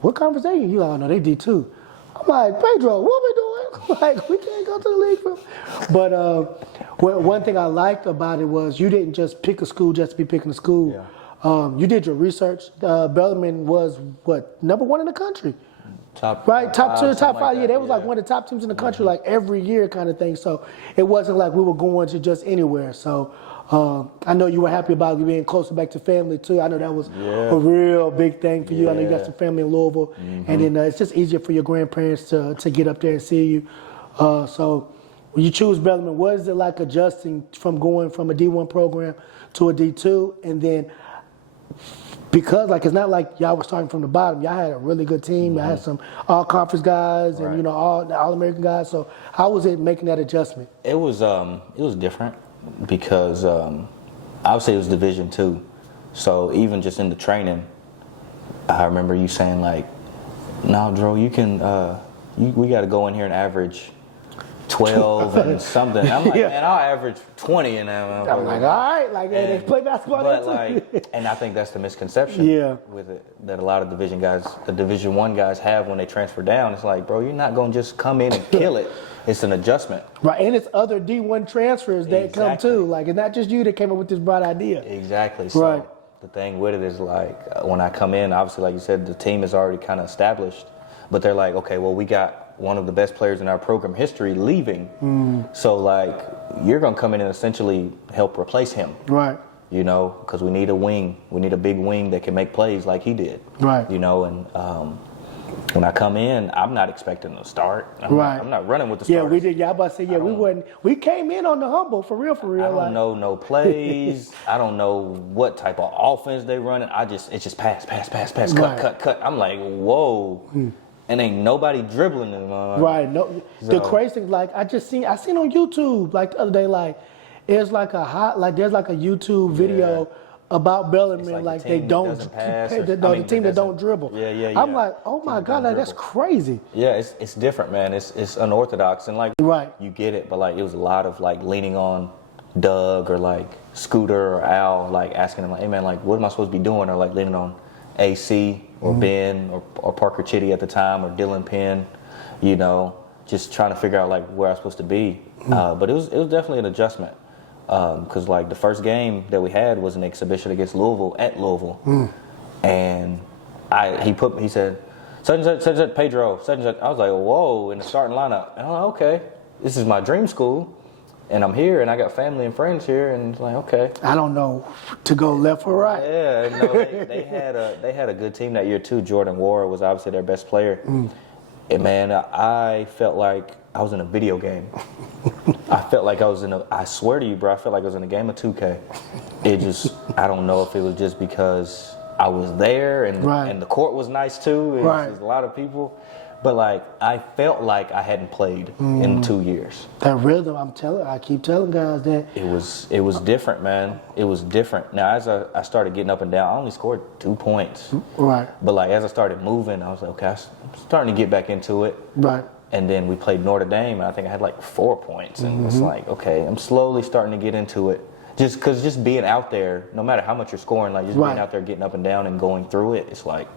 what conversation? You like, oh, no, they D2. I'm like, Pedro, what we doing? Like, we can't go to the league. But one thing I liked about it was you didn't just pick a school just to be picking a school. Yeah. You did your research. Bellarmine was, number 1 in the country? Top 2, top 5. Like yeah, they was like one of the top teams in the country, like every year kind of thing. So it wasn't like we were going to just anywhere. So I know you were happy about being closer back to family too. I know that was a real big thing for you. I know you got some family in Louisville, and then it's just easier for your grandparents to get up there and see you. So when you choose Bellarmine, what is it like adjusting from going from a D1 program to a D2, and then because like it's not like y'all were starting from the bottom. Y'all had a really good team. Y'all had some all-conference guys and you know all-American guys. So how was it making that adjustment? It was different. Because I would say it was Division II. So even just in the training, I remember you saying like, "No, Dro, you can. We got to go in here and average 12 and something." I'm like, man, I'll average 20 and I'm like, all right, like they play basketball. But like, and I think that's the misconception with it that a lot of the Division I guys have when they transfer down. It's like, bro, you're not gonna just come in and kill it. It's an adjustment. Right, and it's other D1 transfers that come too. Like, it's not just you that came up with this bright idea. Exactly. So the thing with it is like, when I come in, obviously, like you said, the team is already kind of established. But they're like, okay, well, we got one of the best players in our program history leaving. So, like, you're going to come in and essentially help replace him. Right. You know, because we need a wing. We need a big wing that can make plays like he did. Right. You know, and when I come in, I'm not expecting to start. I'm not running with the starters. Yeah, we did. Yeah, I about to say, we came in on the humble, for real. I don't know no plays. I don't know what type of offense they running. It's just pass, cut. I'm like, whoa. And ain't nobody dribbling them. Right. No. So, the crazy thing, like, I seen on YouTube, like, the other day, like, there's like a YouTube video about Bellarmine, like they don't pass, the team that don't dribble. I'm like, oh my God, like, that's crazy. Yeah, it's different, man. It's unorthodox, and like you get it, but like it was a lot of like leaning on Doug or like Scooter or Al, like asking them like, hey man, like what am I supposed to be doing, or like leaning on AC or Ben or Parker Chitty at the time or Dylan Penn, you know, just trying to figure out like where I was supposed to be. But it was definitely an adjustment. Because like the first game that we had was an exhibition against Louisville at Louisville, and he said such and such Pedro such and such. I was like, whoa, in the starting lineup. And I'm like, okay, this is my dream school. and I'm here, and I got family and friends here, and it's like, okay. I don't know to go left or right. Yeah, no, they had a good team that year too. Jordan Ward was obviously their best player. And man, I felt like I was in a video game. I felt like I swear to you, bro, I felt like I was in a game of 2K. It just, I don't know if it was just because I was there and the court was nice too. There's a lot of people. But like, I felt like I hadn't played in 2 years. That rhythm, I keep telling guys that. It was different, man. It was different. Now, as I started getting up and down, I only scored 2 points. Right. But like, as I started moving, I was like, okay, I'm starting to get back into it. Right. And then we played Notre Dame, and I think I had like 4 points. And it's like, okay, I'm slowly starting to get into it. Just being out there, no matter how much you're scoring, like just being out there, getting up and down and going through it, it's like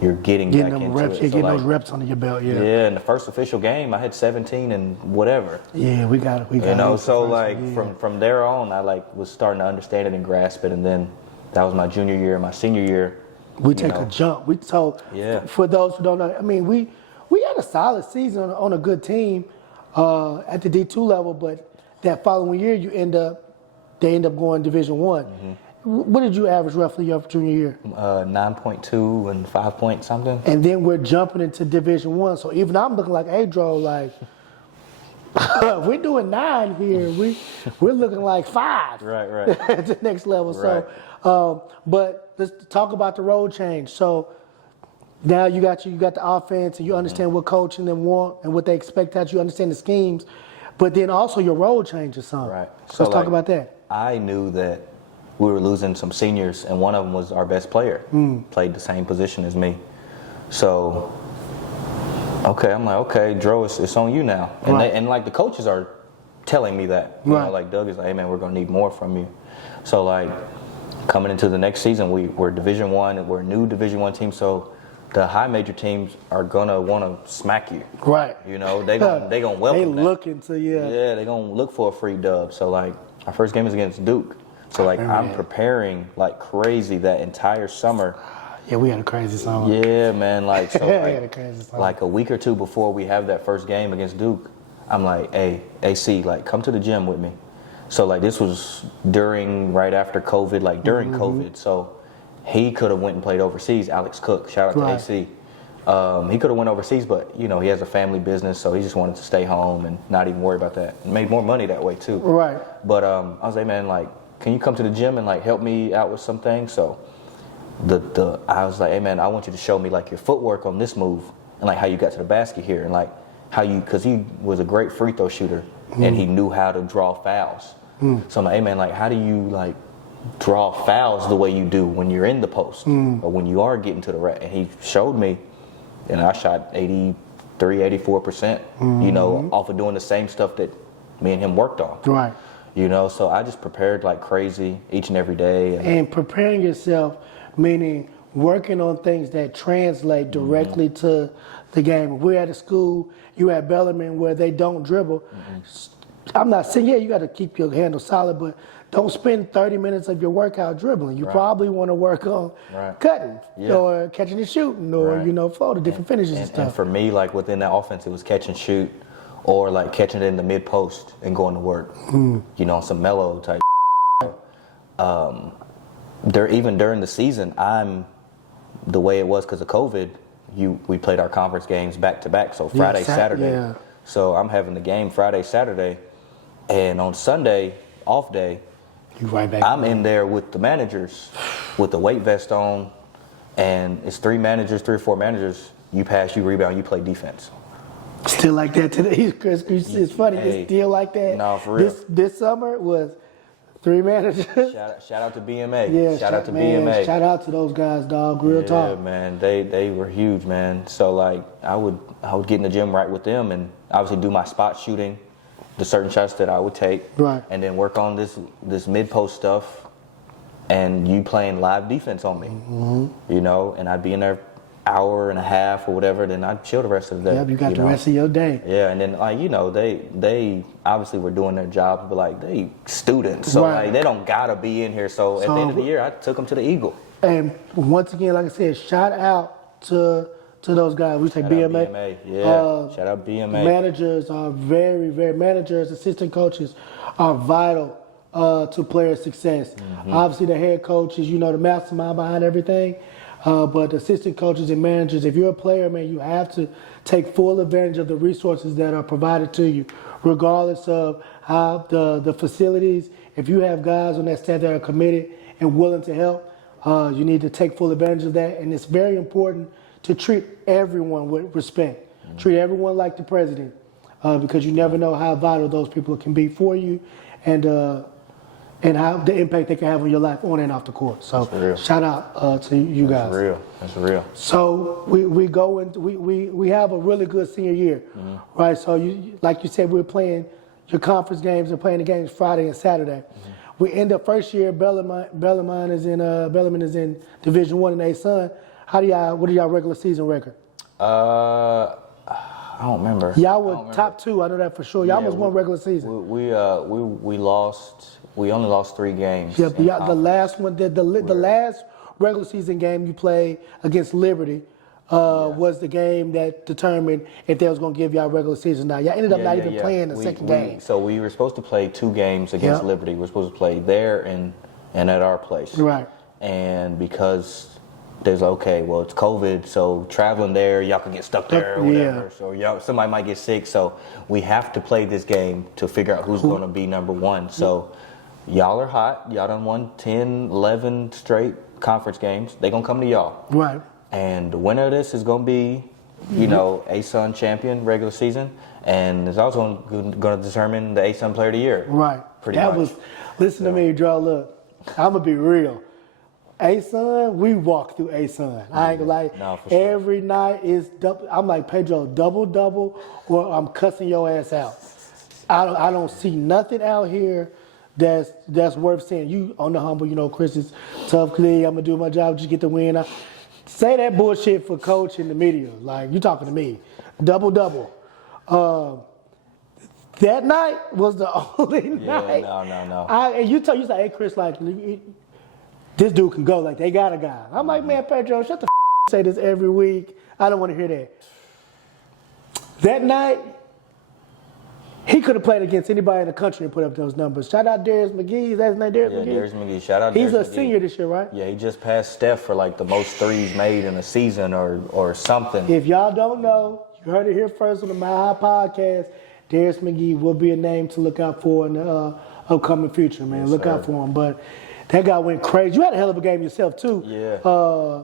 you're getting back into reps, it. Getting those reps under your belt, Yeah, in the first official game, I had 17 and whatever. Yeah, we got it. You know, so like from there on, I like was starting to understand it and grasp it. And then that was my junior year. My senior year, we take a jump. For those who don't know, I mean, we had a solid season on a good team at the D2 level, but that following year, they end up going Division One. What did you average roughly your junior year? 9.2 and 5 point something. And then we're jumping into Division One. So even I'm looking like, hey, Dro, like we're doing 9 here. We're looking like 5. Right. At the next level. Right. So, but let's talk about the role change. So now you got the offense, and you understand what coaching them want and what they expect out you. Understand the schemes, but then also your role changes some. Right. So let's talk about that. I knew that we were losing some seniors, and one of them was our best player. Played the same position as me. So, okay, I'm like, okay, Dro, it's on you now. And and like the coaches are telling me that. You know, like Doug is like, hey man, we're gonna need more from you. So like coming into the next season, we're Division One, we're a new Division One team. So the high major teams are gonna want to smack you. Right. You know, they gonna welcome. They looking to Yeah, they gonna look for a free dub. So like our first game is against Duke. So like I'm preparing like crazy that entire summer. Yeah, we had a crazy summer. Yeah, man. Like so, we had a crazy summer. Like a week or two before we have that first game against Duke, I'm like, hey, AC, like come to the gym with me. So like this was right after COVID, like during COVID. So he could have went and played overseas. Alex Cook, shout out to AC. He could have went overseas, but you know he has a family business, so he just wanted to stay home and not even worry about that. And made more money that way too. Right. But I was like, man, like, can you come to the gym and like help me out with some things? So I was like, hey man, I want you to show me like your footwork on this move and like how you got to the basket here and like how because he was a great free throw shooter and he knew how to draw fouls. So I'm like, hey man, like how do you like draw fouls the way you do when you're in the post or when you are getting to the rack? And he showed me, and I shot 84%, you know, off of doing the same stuff that me and him worked on. Right. You know, so I just prepared like crazy each and every day. And preparing yourself, meaning working on things that translate directly to the game. If we're at a school, you at Bellarmine where they don't dribble. I'm not saying, you got to keep your handle solid, but don't spend 30 minutes of your workout dribbling. You probably want to work on cutting or catching and shooting or, you know, flow to different finishes and stuff. And for me, like within that offense, it was catch and shoot or like catching it in the mid post and going to work, you know, some mellow type. Even during the season, the way it was because of COVID, we played our conference games back to back. So Friday, Saturday. Yeah. So I'm having the game Friday, Saturday, and on Sunday, off day, I'm in there with the managers with the weight vest on, and it's 3 or 4 managers. You pass, you rebound, you play defense. Still like that today, Chris. It's funny. It's still like that. No, for real. This summer was 3 managers. Shout out to BMA. Yeah, shout out to BMA. Shout out to those guys, dog. Real talk. Yeah, man. They were huge, man. So like I would get in the gym right with them and obviously do my spot shooting, the certain shots that I would take, and then work on this mid post stuff, and you playing live defense on me, you know, and I'd be in there hour and a half or whatever, then I'd chill the rest of the day. Yep, you got the rest of your day. Yeah, and then like, you know, they obviously were doing their jobs, but like they students, so like they don't gotta be in here. So at the end of the year, I took them to the Eagle. And once again, like I said, shout out to to those guys. We say Shout out BMA. BMA. Yeah. Shout out BMA. Managers are managers, assistant coaches are vital to player success. Obviously, the head coach is, the mastermind behind everything. But assistant coaches and managers, if you're a player, man, you have to take full advantage of the resources that are provided to you, regardless of how the facilities. If you have guys on that staff that are committed and willing to help, you need to take full advantage of that. And it's very important to treat everyone with respect. Treat everyone like the president, because you never know how vital those people can be for you, and how the impact they can have on your life on and off the court. So shout out to you guys. That's real. That's real. So we go and we have a really good senior year, right? So like you said, we're playing your conference games and playing the games Friday and Saturday. We end up first year. Bellarmine is in Division I in A-Sun. What are y'all regular season record? I don't remember. Y'all were top 2. I know that for sure. Y'all almost won regular season. We lost. We only lost 3 games. Yeah, the last one, the last regular season game you played against Liberty was the game that determined if they was going to give y'all regular season. Now, y'all ended up not even playing the second game. So we were supposed to play 2 games against Liberty. We were supposed to play there and at our place. Right. And because there's well, it's COVID, so traveling there, y'all could get stuck there or whatever. So somebody might get sick. So we have to play this game to figure out who's going to be number 1. So y'all are hot. Y'all done won 10, 11 straight conference games. They're going to come to y'all. Right. And the winner of this is going to be, A-Sun champion regular season. And it's also going to determine the A-Sun player of the year. Right. Pretty much. Listen to me, draw. Look, I'm going to be real. A-Sun, we walk through A-Sun. I ain't gonna lie. No, for sure. Every night is double. I'm like, Pedro, double, or I'm cussing your ass out. I don't see nothing out here that's worth saying. You on the humble, Chris is tough. I'm gonna do my job, just get the win. Say that bullshit for coach and the media. Like, you talking to me. Double. That night was the only night. No. And you say, hey, Chris, like, this dude can go. Like, they got a guy. I'm like, man, Pedro, shut the say this every week. I don't want to hear that. That night, he could have played against anybody in the country and put up those numbers. Shout out Darius McGhee. Is that his name, Darius McGhee? Darius McGhee. Shout out He's Darius a senior this year, right? Yeah, he just passed Steph for like the most threes made in a season or something. If y'all don't know, you heard it here first on the My High podcast, Darius McGhee will be a name to look out for in the upcoming future, man. Look out for him. But that guy went crazy. You had a hell of a game yourself, too. Yeah.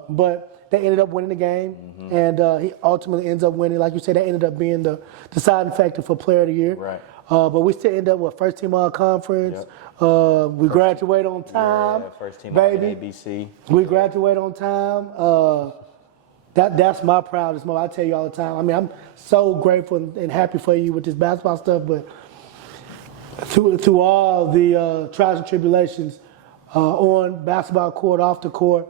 But they ended up winning the game, and he ultimately ends up winning. Like you said, that ended up being the deciding factor for Player of the Year. Right. But we still end up with first team all conference. We graduate on time. Yeah, first team baby. all ABC. We graduate on time. That's my proudest moment. I tell you all the time. I mean, I'm so grateful and happy for you with this basketball stuff, but through all the trials and tribulations on basketball court, off the court,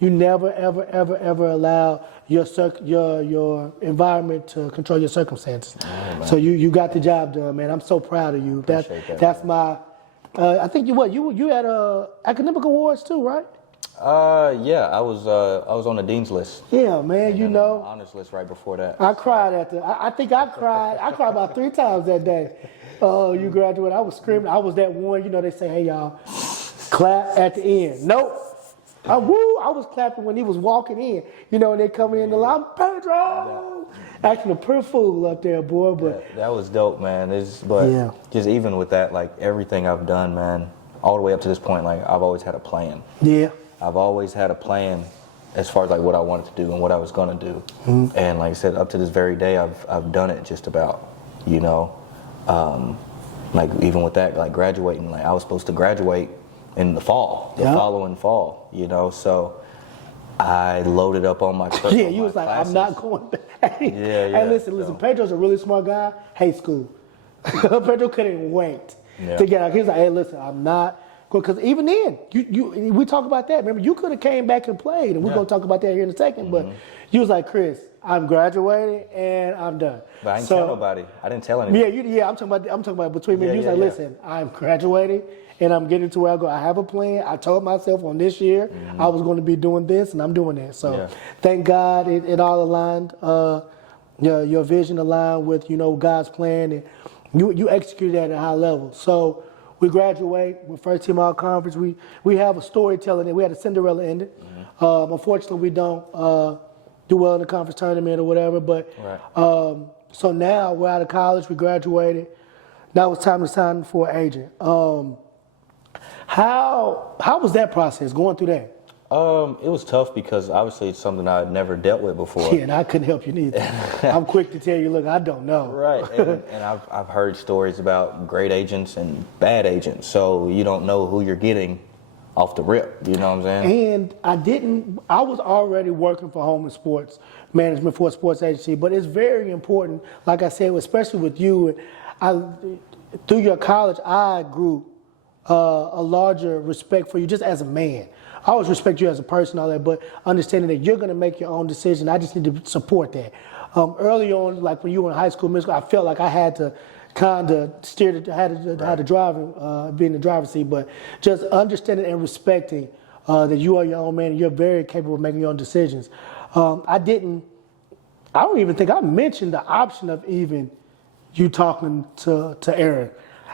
you never, ever allow your environment to control your circumstances. So you got the job done, man. I'm so proud of you. That's my. I think you had academic awards too, right? Yeah, I was on the dean's list. Yeah, man. And honors list right before that. I cried I think I cried. I cried about 3 times that day. You graduated. I was screaming. I was that one. They say, hey y'all, clap at the end. Nope. I was clapping when he was walking in. And they coming in the line, Pedro! Acting a pure fool up there, boy. But that was dope, man. Just even with that, like everything I've done, man, all the way up to this point, like I've always had a plan. Yeah. I've always had a plan as far as like what I wanted to do and what I was gonna do. And like I said, up to this very day, I've done it just about, like even with that, like graduating, like I was supposed to graduate in the fall, the following fall, so I loaded up on my classes. Yeah, you was like, I'm not going back. Hey, listen, Pedro's a really smart guy. Hate school. Pedro couldn't wait to get out. He was like, hey, listen, I'm not, because even then, we talk about that. Remember, you could have came back and played, and we're going to talk about that here in a second, but You was like, Chris, I'm graduating and I'm done. But I didn't tell nobody. I didn't tell anybody. Yeah, I'm talking about between me and you. Yeah, Was like, yeah. listen, I'm graduating and I'm getting to where I go. I have a plan. I told myself on this year I was going to be doing this, and I'm doing that. So thank God it all aligned. Your vision aligned with God's plan, and you executed that at a high level. So we graduate. We're first team all conference. We have a storytelling. We had a Cinderella ending. Unfortunately, we don't do well in the conference tournament or whatever. But so now we're out of college. We graduated. Now it's time to sign for an agent. How was that process going through that? It was tough because obviously it's something I had never dealt with before. Yeah, and I couldn't help you neither. I'm quick to tell you, look, I don't know. Right, and I've heard stories about great agents and bad agents, so you don't know who you're getting off the rip. You know what I'm saying? And I was already working for Holman Sports Management for a sports agency, but it's very important, like I said, especially with you. Through your college, I grew a larger respect for you just as a man. I always respect you as a person, all that, but understanding that you're going to make your own decision, I just need to support that. Early on, like when you were in high school, middle school, I felt like I had to kind of steer, had to drive, be in the driver's seat, but just understanding and respecting that you are your own man and you're very capable of making your own decisions. I don't even think I mentioned the option of even you talking to Aaron.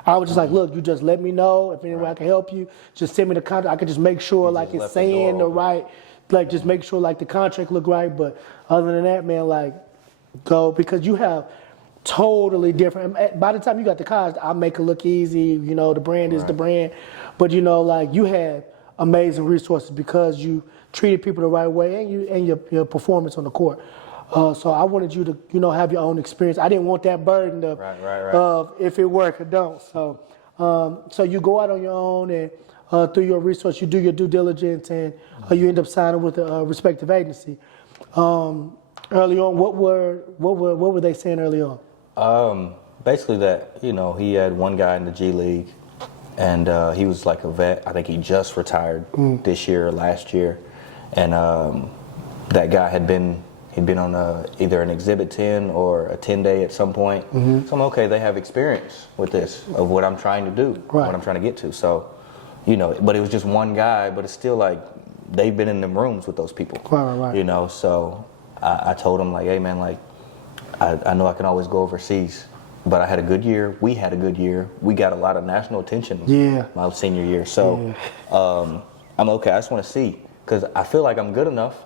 I was just like, look, you just let me know if any way I can help you. Just send me the contract. I could just make sure like it's saying the right, like just make sure like the contract look right. But other than that, man, like go, because you have totally different. By the time you got the college, I make it look easy. The brand is the brand. But like you had amazing resources because you treated people the right way and your performance on the court. So I wanted you to, have your own experience. I didn't want that burden of if it work or don't. So you go out on your own and through your resource, you do your due diligence and you end up signing with a respective agency. Early on, what were they saying early on? Basically that, he had one guy in the G League and he was like a vet. I think he just retired this year or last year. And that guy he'd been on either an Exhibit 10 or a 10-day at some point. So I'm okay, they have experience with this, of what I'm trying to do, what I'm trying to get to. So, but it was just one guy, but it's still like they've been in them rooms with those people. Right. So I told him, like, hey, man, like, I know I can always go overseas, but I had a good year. We had a good year. We got a lot of national attention my senior year. So I'm okay. I just want to see, because I feel like I'm good enough.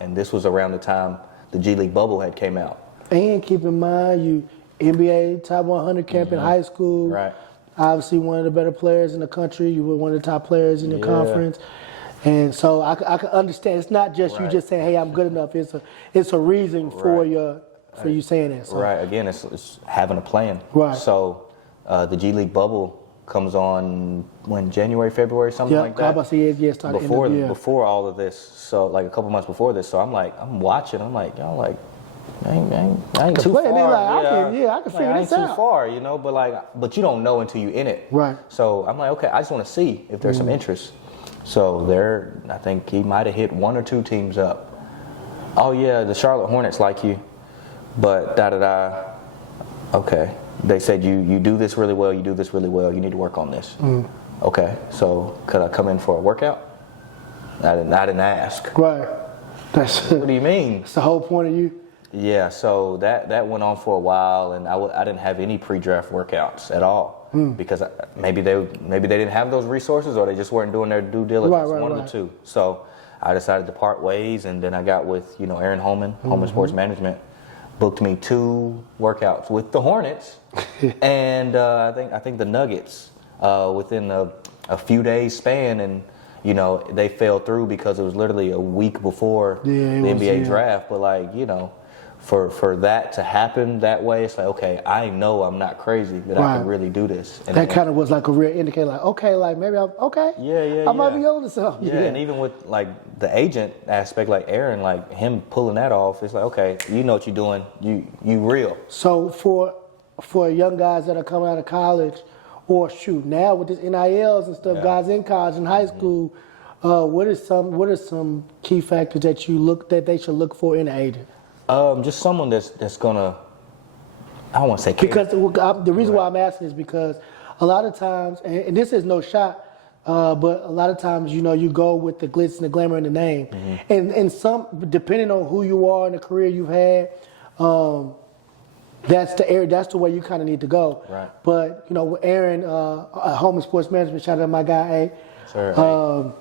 And this was around the time the G League bubble had came out. And keep in mind, you NBA top 100 camp in high school. Right. Obviously one of the better players in the country. You were one of the top players in your conference. And so I can understand. It's not just you just saying, hey, I'm good enough. It's a reason for you saying that. So. Right. Again, it's having a plan. Right. So the G League bubble comes on when, January, February, something like that. Before all of this, so like a couple months before this. So I'm watching. I'm like, y'all, like, I ain't too far. I can figure this out. I ain't too far, but you don't know until you in it. Right. So I'm like, okay, I just want to see if there's some interest. So I think he might have hit one or two teams up. Oh yeah, the Charlotte Hornets like you, but okay. They said you do this really well, you need to work on this. Okay, so could I come in for a workout? I didn't ask. Right. What do you mean? That's the whole point of you. Yeah, so that went on for a while, and I didn't have any pre-draft workouts at all because maybe they didn't have those resources, or they just weren't doing their due diligence. One of the two. So I decided to part ways, and then I got with Aaron Holman, Holman Sports Management, booked me 2 workouts with the Hornets, and I think the Nuggets within a few days span, and they fell through because it was literally a week before the NBA draft. But for that to happen that way, it's like, okay, I know I'm not crazy, that I can really do this. And that kind of was like a real indicator, like, okay, like maybe I'm okay. Yeah. I might be on to something. Yeah, and even with like the agent aspect, like Aaron, like him pulling that off, it's like, okay, you know what you're doing, you real. So for young guys that are coming out of college, or now with this NILs and stuff, guys in college and high school, what are some key factors that they should look for in an agent? Just someone that's gonna, I don't want to say care. Because the reason why I'm asking is because a lot of times, and this is no shot, but a lot of times, you go with the glitz and the glamour in the name. And some, depending on who you are and the career you've had, that's the way you kind of need to go. Right. But, with Aaron, Holman Sports Management, shout out to my guy, A. Sure.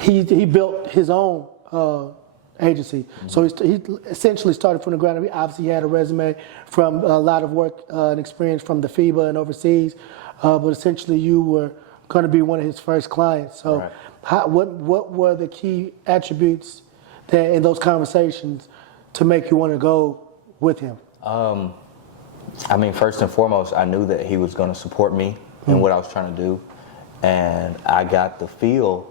He built his own agency. So he essentially started from the ground up. He obviously had a resume from a lot of work and experience from the FIBA and overseas, but essentially you were going to be one of his first clients. So Right. what were the key attributes that in those conversations to make you want to go with him? I mean, first and foremost, I knew that he was going to support me in what I was trying to do, and I got the feel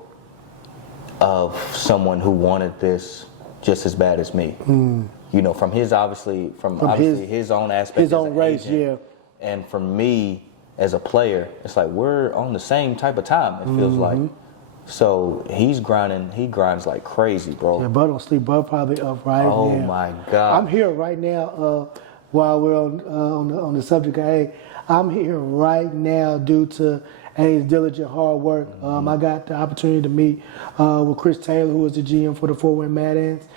of someone who wanted this just as bad as me. From his obviously his own aspect, his own race, agent, and for me as a player, it's like we're on the same type of time. It feels like. So he's grinding. He grinds like crazy, bro. Yeah, bro, don't sleep. Bro, probably up right now. Oh my God! I'm here right now. While we're on the subject of A, I'm here right now due to A's diligent hard work. I got the opportunity to meet with Chris Taylor, who was the GM for the Fort Wayne Mad Ants,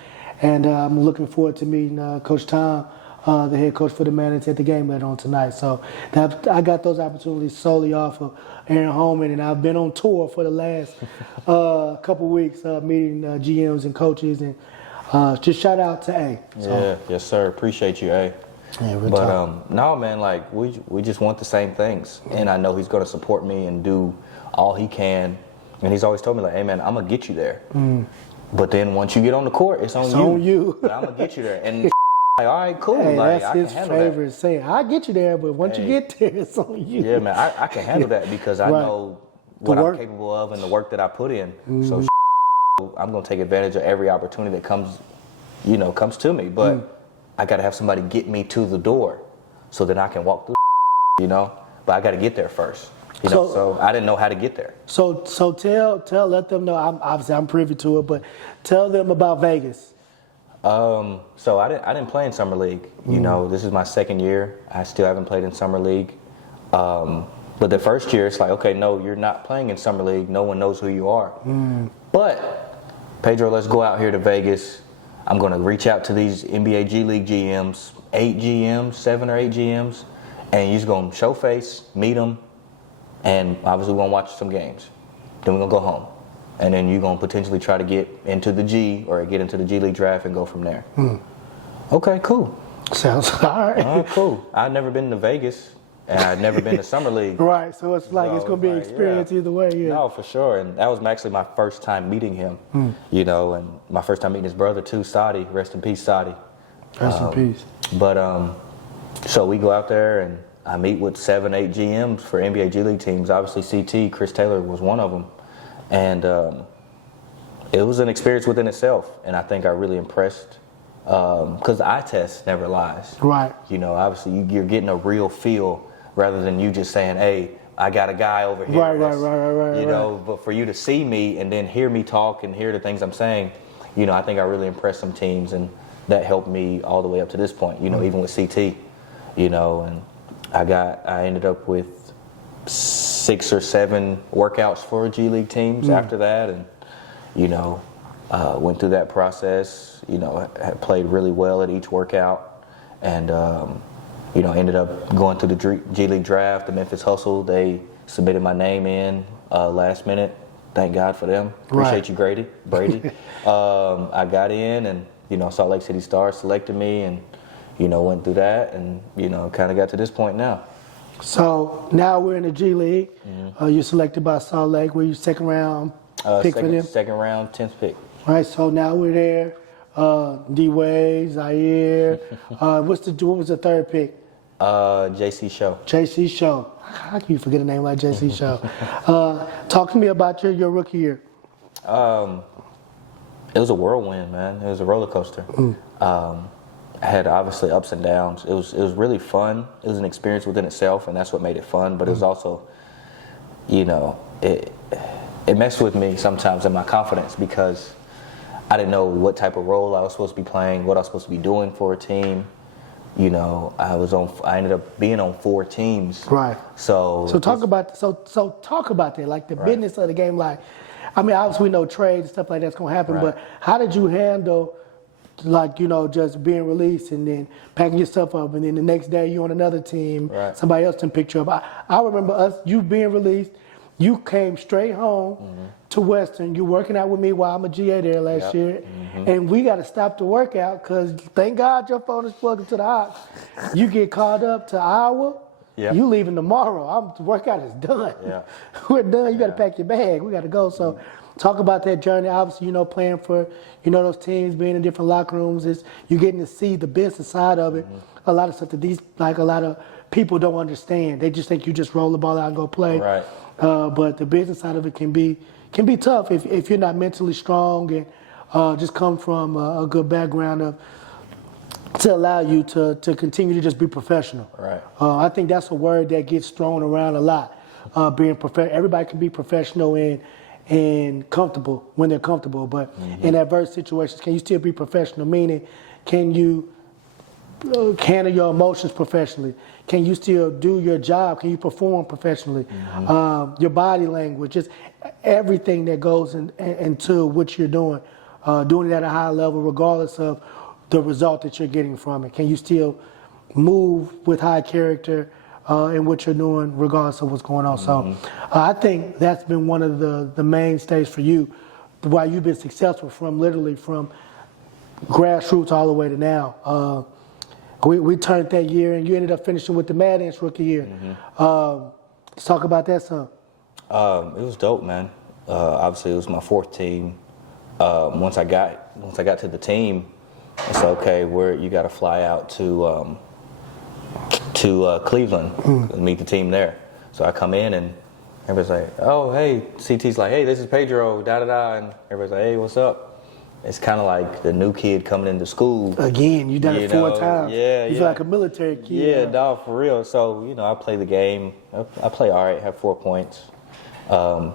and I'm looking forward to meeting Coach Tom, the head coach for the Mad Ants, at the game later on tonight. So I got those opportunities solely off of Aaron Holman, and I've been on tour for the last couple weeks, meeting GMs and coaches, and just shout out to A. So, yes, sir. Appreciate you, A. Yeah, But no, man, like we just want the same things, and I know he's going to support me and do all he can. And he's always told me like, "Hey, man, I'm gonna get you there." But then once you get on the court, it's on you. But I'm gonna get you there, and like, all right, cool. Hey, like, that's his favorite saying. I'll get you there, but once you get there, it's on you. Yeah, man, I can handle that because I know what I'm capable of and the work that I put in. So I'm gonna take advantage of every opportunity that comes to me. But I got to have somebody get me to the door so that I can walk through, but I got to get there first, so I didn't know how to get there. So let them know, I'm privy to it, but tell them about Vegas. So I didn't play in Summer League, this is my second year. I still haven't played in Summer League. But the first year it's like, okay, no, you're not playing in Summer League. No one knows who you are. But Pedro, let's go out here to Vegas. I'm going to reach out to these NBA G League GMs, 7 or 8 GMs, and you're just going to show face, meet them, and obviously we're going to watch some games. Then we're going to go home. And then you're going to potentially try to get into the G League draft and go from there. Okay, cool. Sounds all right. Cool. I've never been to Vegas, and I've never been to Summer League. Right, so it's like it's going to be an experience either way. Yeah. No, for sure. And that was actually my first time meeting him, and my first time meeting his brother too, Sadi. Rest in peace, Sadi. Rest in peace. But so we go out there, and I meet with 7, 8 GMs for NBA G League teams. Obviously, CT, Chris Taylor was one of them. And it was an experience within itself, and I think I really impressed because the eye test never lies. Right. Obviously you're getting a real feel rather than you just saying, "Hey, I got a guy over here." Right. But for you to see me and then hear me talk and hear the things I'm saying, I think I really impressed some teams, and that helped me all the way up to this point. Even with CT, and I ended up with 6 or 7 workouts for G League teams after that, and went through that process. Had played really well at each workout, and ended up going through the G League draft. The Memphis Hustle, they submitted my name in last minute. Thank God for them. Appreciate you, Brady. I got in, and Salt Lake City Stars selected me, and went through that, and kind of got to this point now. So now we're in the G League. You're selected by Salt Lake. Were you second round pick for them? Second round, 10th pick. Right. So now we're there. D-Wade, Zaire. What was the third pick? JC Show. JC Show. How can you forget a name like JC Show? Talk to me about your rookie year. It was a whirlwind, man. It was a roller coaster. I had obviously ups and downs. It was really fun. It was an experience within itself, and that's what made it fun. But it was also, it messed with me sometimes in my confidence because I didn't know what type of role I was supposed to be playing, what I was supposed to be doing for a team. You know, I ended up being on 4 teams. Right. So talk about that, like the business of the game. Like, I mean, obviously we know trade and stuff like that's gonna happen, but how did you handle, like, you know, just being released and then packing your stuff up, and then the next day you on another team, somebody else can pick you up. I remember you being released. You came straight home to Western. You working out with me while I'm a GA there last year. And we got to stop the workout because thank God your phone is plugged into the Ox. You get called up to Iowa. You leaving tomorrow. The workout is done. We're done. You got to pack your bag. We got to go. So talk about that journey. Obviously, you know, playing for, you know, those teams, being in different locker rooms. You're getting to see the business side of it. A lot of stuff that a lot of people don't understand. They just think you just roll the ball out and go play. But the business side of it can be tough if you're not mentally strong and just come from a good background to allow you to continue to just be professional. I think that's a word that gets thrown around a lot. Being everybody can be professional and comfortable when they're comfortable, but in adverse situations, can you still be professional? Meaning, can you handle your emotions professionally? Can you still do your job? Can you perform professionally? Your body language, just everything that goes into what you're doing it at a high level, regardless of the result that you're getting from it. Can you still move with high character in what you're doing, regardless of what's going on? So I think that's been one of the mainstays for you, why you've been successful from grassroots all the way to now. We turned that year, and you ended up finishing with the Mad Ants rookie year. Let's talk about that some. It was dope, man. Obviously, it was my 4th team. Once I got to the team, it's okay. You got to fly out to Cleveland and meet the team there. So I come in, and everybody's like, "Oh, hey." CT's like, "Hey, this is Pedro." Da da da, and everybody's like, "Hey, what's up?" It's kind of like the new kid coming into school. Again, you done it 4 times. You feel like a military kid. Yeah, dog, for real. So, you know, I play the game. I play all right, have 4 points. I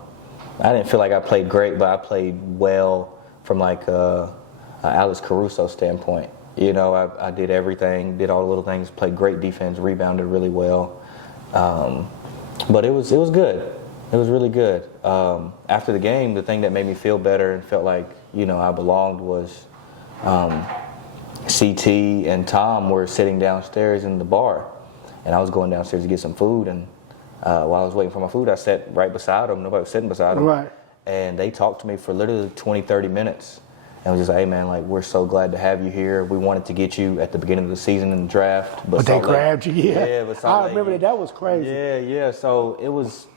didn't feel like I played great, but I played well from like Alex Caruso standpoint. You know, I did everything, did all the little things, played great defense, rebounded really well. But it was good. It was really good. After the game, the thing that made me feel better and felt like, you know, I belonged was CT and Tom were sitting downstairs in the bar, and I was going downstairs to get some food, and while I was waiting for my food, I sat right beside them. Nobody was sitting beside them. And they talked to me for literally 20, 30 minutes. And was just like, "Hey, man, like, we're so glad to have you here. We wanted to get you at the beginning of the season in the draft. But they grabbed you, but I remember that was crazy. Yeah. So it was,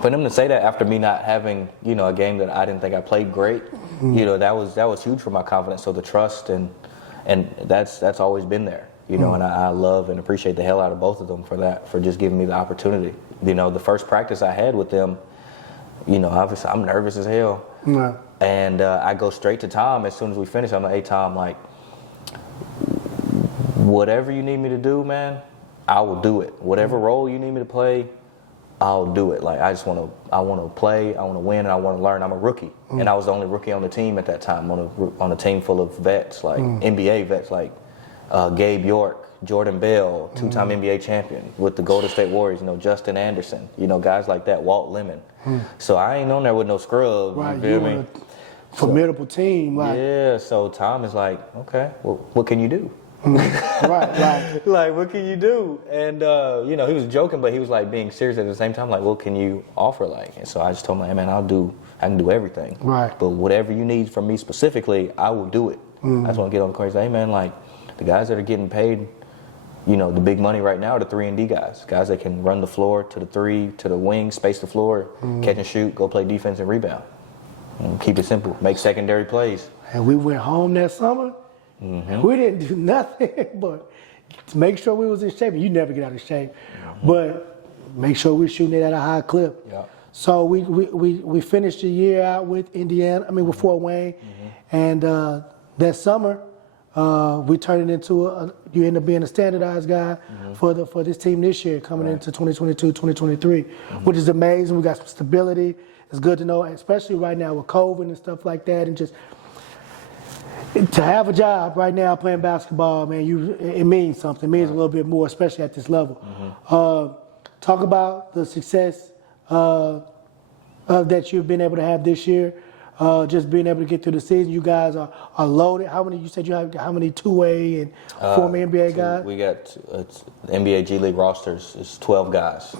for them to say that after me not having, you know, a game that I didn't think I played great, you know, that was huge for my confidence. So the trust and that's always been there, you know, and I love and appreciate the hell out of both of them for that, for just giving me the opportunity. You know, the first practice I had with them, you know, obviously I'm nervous as hell. And I go straight to Tom as soon as we finish. I'm like, "Hey, Tom, like, whatever you need me to do, man, I will do it. Whatever role you need me to play, I'll do it. Like, I want to play, I want to win, and I want to learn. I'm a rookie." And I was the only rookie on the team at that time, on a team full of vets, like NBA vets, like Gabe York, Jordan Bell, 2-time NBA champion with the Golden State Warriors, you know, Justin Anderson, you know, guys like that, Walt Lemon. So I ain't on there with no scrubs, you feel me? Formidable team. Yeah, so Tom is like, "Okay, well, what can you do?" Right. Like, what can you do? And, you know, he was joking, but he was, like, being serious at the same time. Like, what can you offer? Like, and so I just told him, "Hey, man, I can do everything. But whatever you need from me specifically, I will do it." I just want to get on the court and say, "Hey, man, like, the guys that are getting paid, you know, the big money right now are the 3-and-D guys that can run the floor to the 3, to the wing, space the floor, catch and shoot, go play defense and rebound. And keep it simple. Make secondary plays." And we went home that summer. We didn't do nothing but to make sure we was in shape. You never get out of shape, but make sure we're shooting it at a high clip. So we finished the year out with Indiana. I mean, with Fort Wayne, and that summer we turn it into you end up being a standardized guy for this team this year, coming into 2022, 2023, which is amazing. We got some stability. It's good to know, especially right now with COVID and stuff like that, and just to have a job right now playing basketball, man, it means something. It means a little bit more, especially at this level. Talk about the success that you've been able to have this year. Just being able to get through the season. You guys are loaded. How many? You said you have how many two-way and former NBA guys? We got the NBA G League rosters is 12 guys.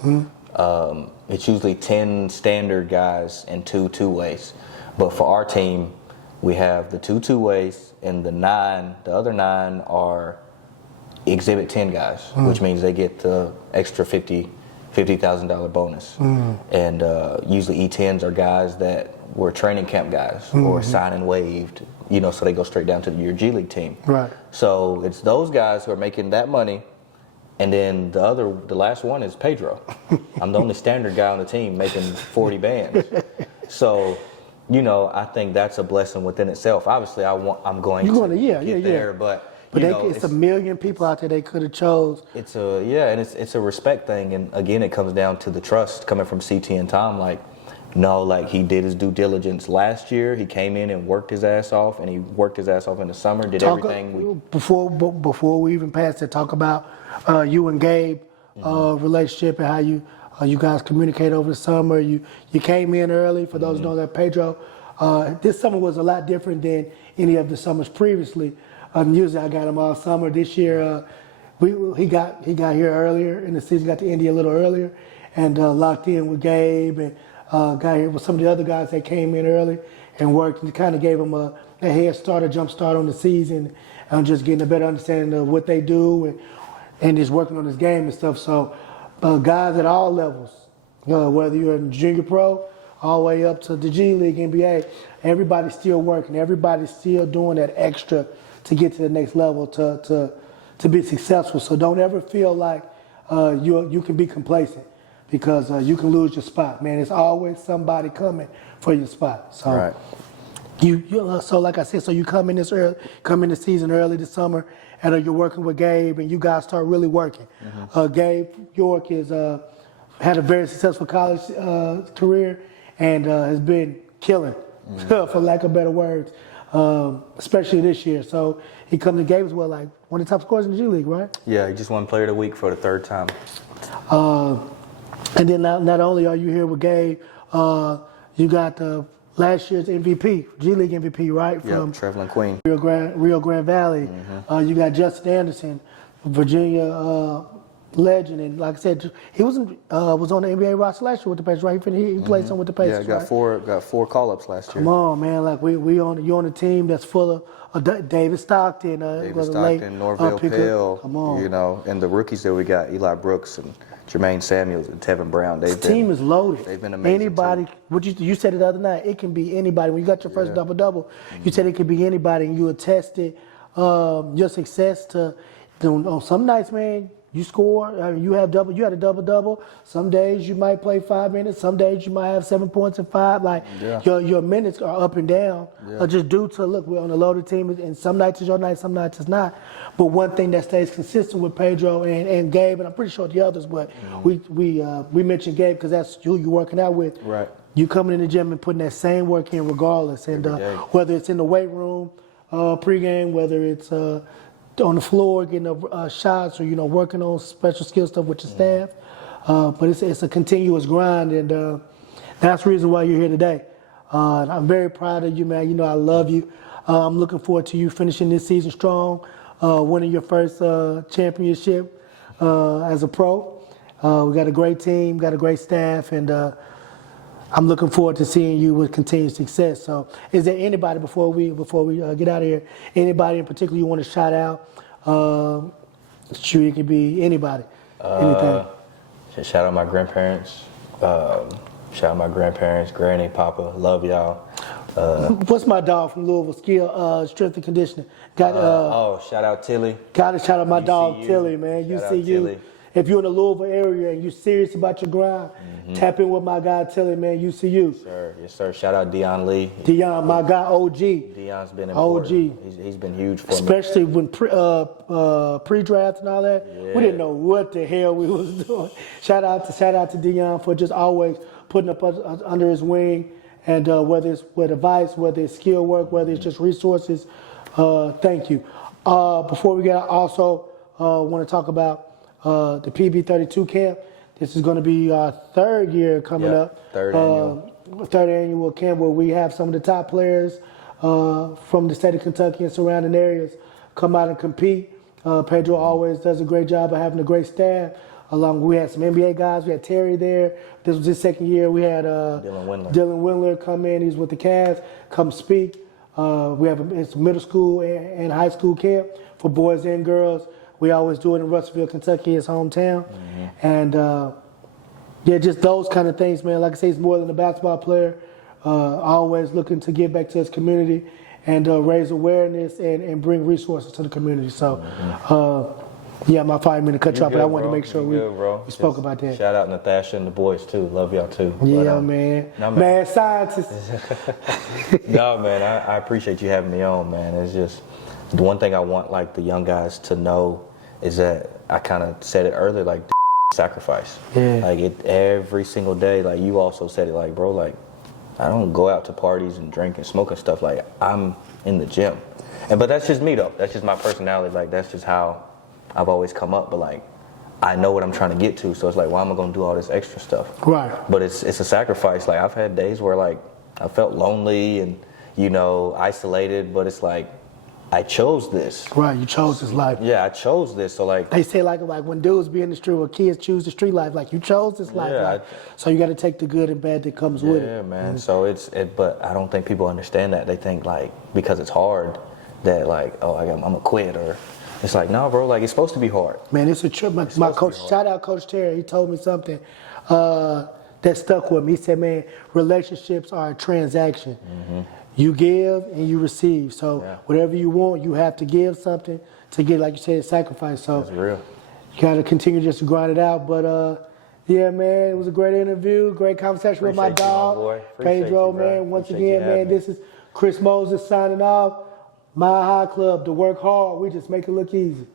It's usually 10 standard guys and 2 two-ways. But for our team, we have the 2 two-ways and the other 9 are Exhibit 10 guys, which means they get the extra $50,000 bonus. And usually E10s are guys that were training camp guys or signed and waived, so they go straight down to your G League team. Right. So it's those guys who are making that money. And then the last one is Pedro. I'm the only standard guy on the team making 40 bands. So, I think that's a blessing within itself. Obviously, I'm going to get there, but it's a million people out there they could have chose. It's a respect thing, and again, it comes down to the trust coming from CT and Tom. He did his due diligence last year. He came in and worked his ass off, and he worked his ass off in the summer. Everything. Before we even pass it, talk about you and Gabe relationship and how you guys communicate over the summer. You came in early. For those who know that Pedro, this summer was a lot different than any of the summers previously. Usually I got him all summer. This year he got here earlier in the season, got to Indy a little earlier, and locked in with Gabe and got here with some of the other guys that came in early and worked and kind of gave him a head start, a jump start on the season, and just getting a better understanding of what they do and just working on his game and stuff. So guys at all levels, whether you're in junior pro, all the way up to the G League, NBA, everybody's still working. Everybody's still doing that extra to get to the next level to be successful. So don't ever feel like you can be complacent, because you can lose your spot. Man, there's always somebody coming for your spot. So right. So like I said, so you come in the season early this summer, and you're working with Gabe, and you guys start really working. Gabe York had a very successful college career and has been killing, for lack of better words, especially this year. So he comes to Gabe as well, like one of the top scorers in the G League, right? Yeah, he just won Player of the Week for the 3rd time. And then not only are you here with Gabe, you got last year's MVP, G League MVP, right? From Trevelyan Queen. Rio Grande Valley. You got Justin Anderson, Virginia legend, and like I said, he was on the NBA roster last year with the Pacers, right? He played some with the Pacers. Yeah, got four call-ups last year. Come on, man! Like you on a team that's full of David Stockton, Norvell Pell. Come on, and the rookies that we got, Eli Brooks and Jermaine Samuels and Tevin Brown. This team is loaded. They've been amazing. Anybody, you said it the other night, it can be anybody. When you got your first double-double, you said it could be anybody, and you attested your success to on some nights, man. You score, you had a double-double. Some days you might play 5 minutes. Some days you might have 7 points and 5. Your minutes are up and down, just due to, look, we're on a loaded team, and some nights is your night, some nights it's not. But one thing that stays consistent with Pedro and Gabe, and I'm pretty sure the others, but we mentioned Gabe because that's who you're working out with. Right. You coming in the gym and putting that same work in regardless. And whether it's in the weight room, pregame, whether it's on the floor getting shots, or working on special skill stuff with your staff, but it's a continuous grind, and that's the reason why you're here today. I'm very proud of you, man. I love you. I'm looking forward to you finishing this season strong, winning your first championship as a pro. We got a great team, got a great staff, and I'm looking forward to seeing you with continued success. So, is there anybody before we get out of here? Anybody in particular you want to shout out? Sure, it could be anybody. Anything. Shout out my grandparents. Granny, Papa. Love y'all. What's my dog from Louisville? Strength and conditioning. Shout out Tilly. Got to shout out my dog Tilly, man. UCU. if you're in the Louisville area and you're serious about your grind, tap in with my guy, tell him, man, UCU. Sir, yes, sir. Shout out Dion Lee. Dion, my guy, OG. Dion's been important. OG. He's been huge for me. Especially when pre-draft and all that. Yeah. We didn't know what the hell we was doing. Shout out to Dion for just always putting up under his wing. And whether it's with advice, whether it's skill work, whether it's just resources, thank you. Before we get out, also want to talk about the PB32 camp. This is going to be our third year coming up. Third annual camp where we have some of the top players from the state of Kentucky and surrounding areas come out and compete. Pedro always does a great job of having a great staff. We had some NBA guys. We had Terry there. This was his second year. We had Dylan Windler come in. He's with the Cavs. Come speak. We have it's middle school and high school camp for boys and girls. We always do it in Russellville, Kentucky, his hometown. And just those kind of things, man. Like I say, he's more than a basketball player. Always looking to give back to his community and raise awareness and bring resources to the community. So. My 5 minute cut you off, but I wanted to make sure we spoke about that. Shout out Natasha and the boys too. Love y'all too. Yeah, man. Mad scientist. No, man. I appreciate you having me on, man. It's just the one thing I want like the young guys to know is that I kind of said it earlier, like sacrifice. Yeah. Like every single day. Like you also said it, like bro, like I don't go out to parties and drink and smoke and stuff. Like I'm in the gym, but that's just me though. That's just my personality. Like that's just how I've always come up, but like, I know what I'm trying to get to, so it's like, why am I gonna do all this extra stuff? Right. But it's a sacrifice. Like I've had days where like I felt lonely and isolated, but it's like I chose this. Right, you chose this life. Yeah, I chose this. So like they say like when dudes be in the street, or kids choose the street life, like you chose this life. Yeah, so you got to take the good and bad that comes with it. Yeah, man. So but I don't think people understand that. They think like because it's hard that like I'm gonna quit or. It's like, no, bro, like, it's supposed to be hard. Man, it's a trip. My coach, shout out Coach Terry, he told me something that stuck with me. He said, man, relationships are a transaction. You give and you receive. So whatever you want, you have to give something to get, like you said, sacrifice. So that's real. You got to continue just to grind it out. But, yeah, man, it was a great interview, great conversation with my dog, Pedro, man. Once again, man, this is Chris Moses signing off. My High Club, to work hard, we just make it look easy.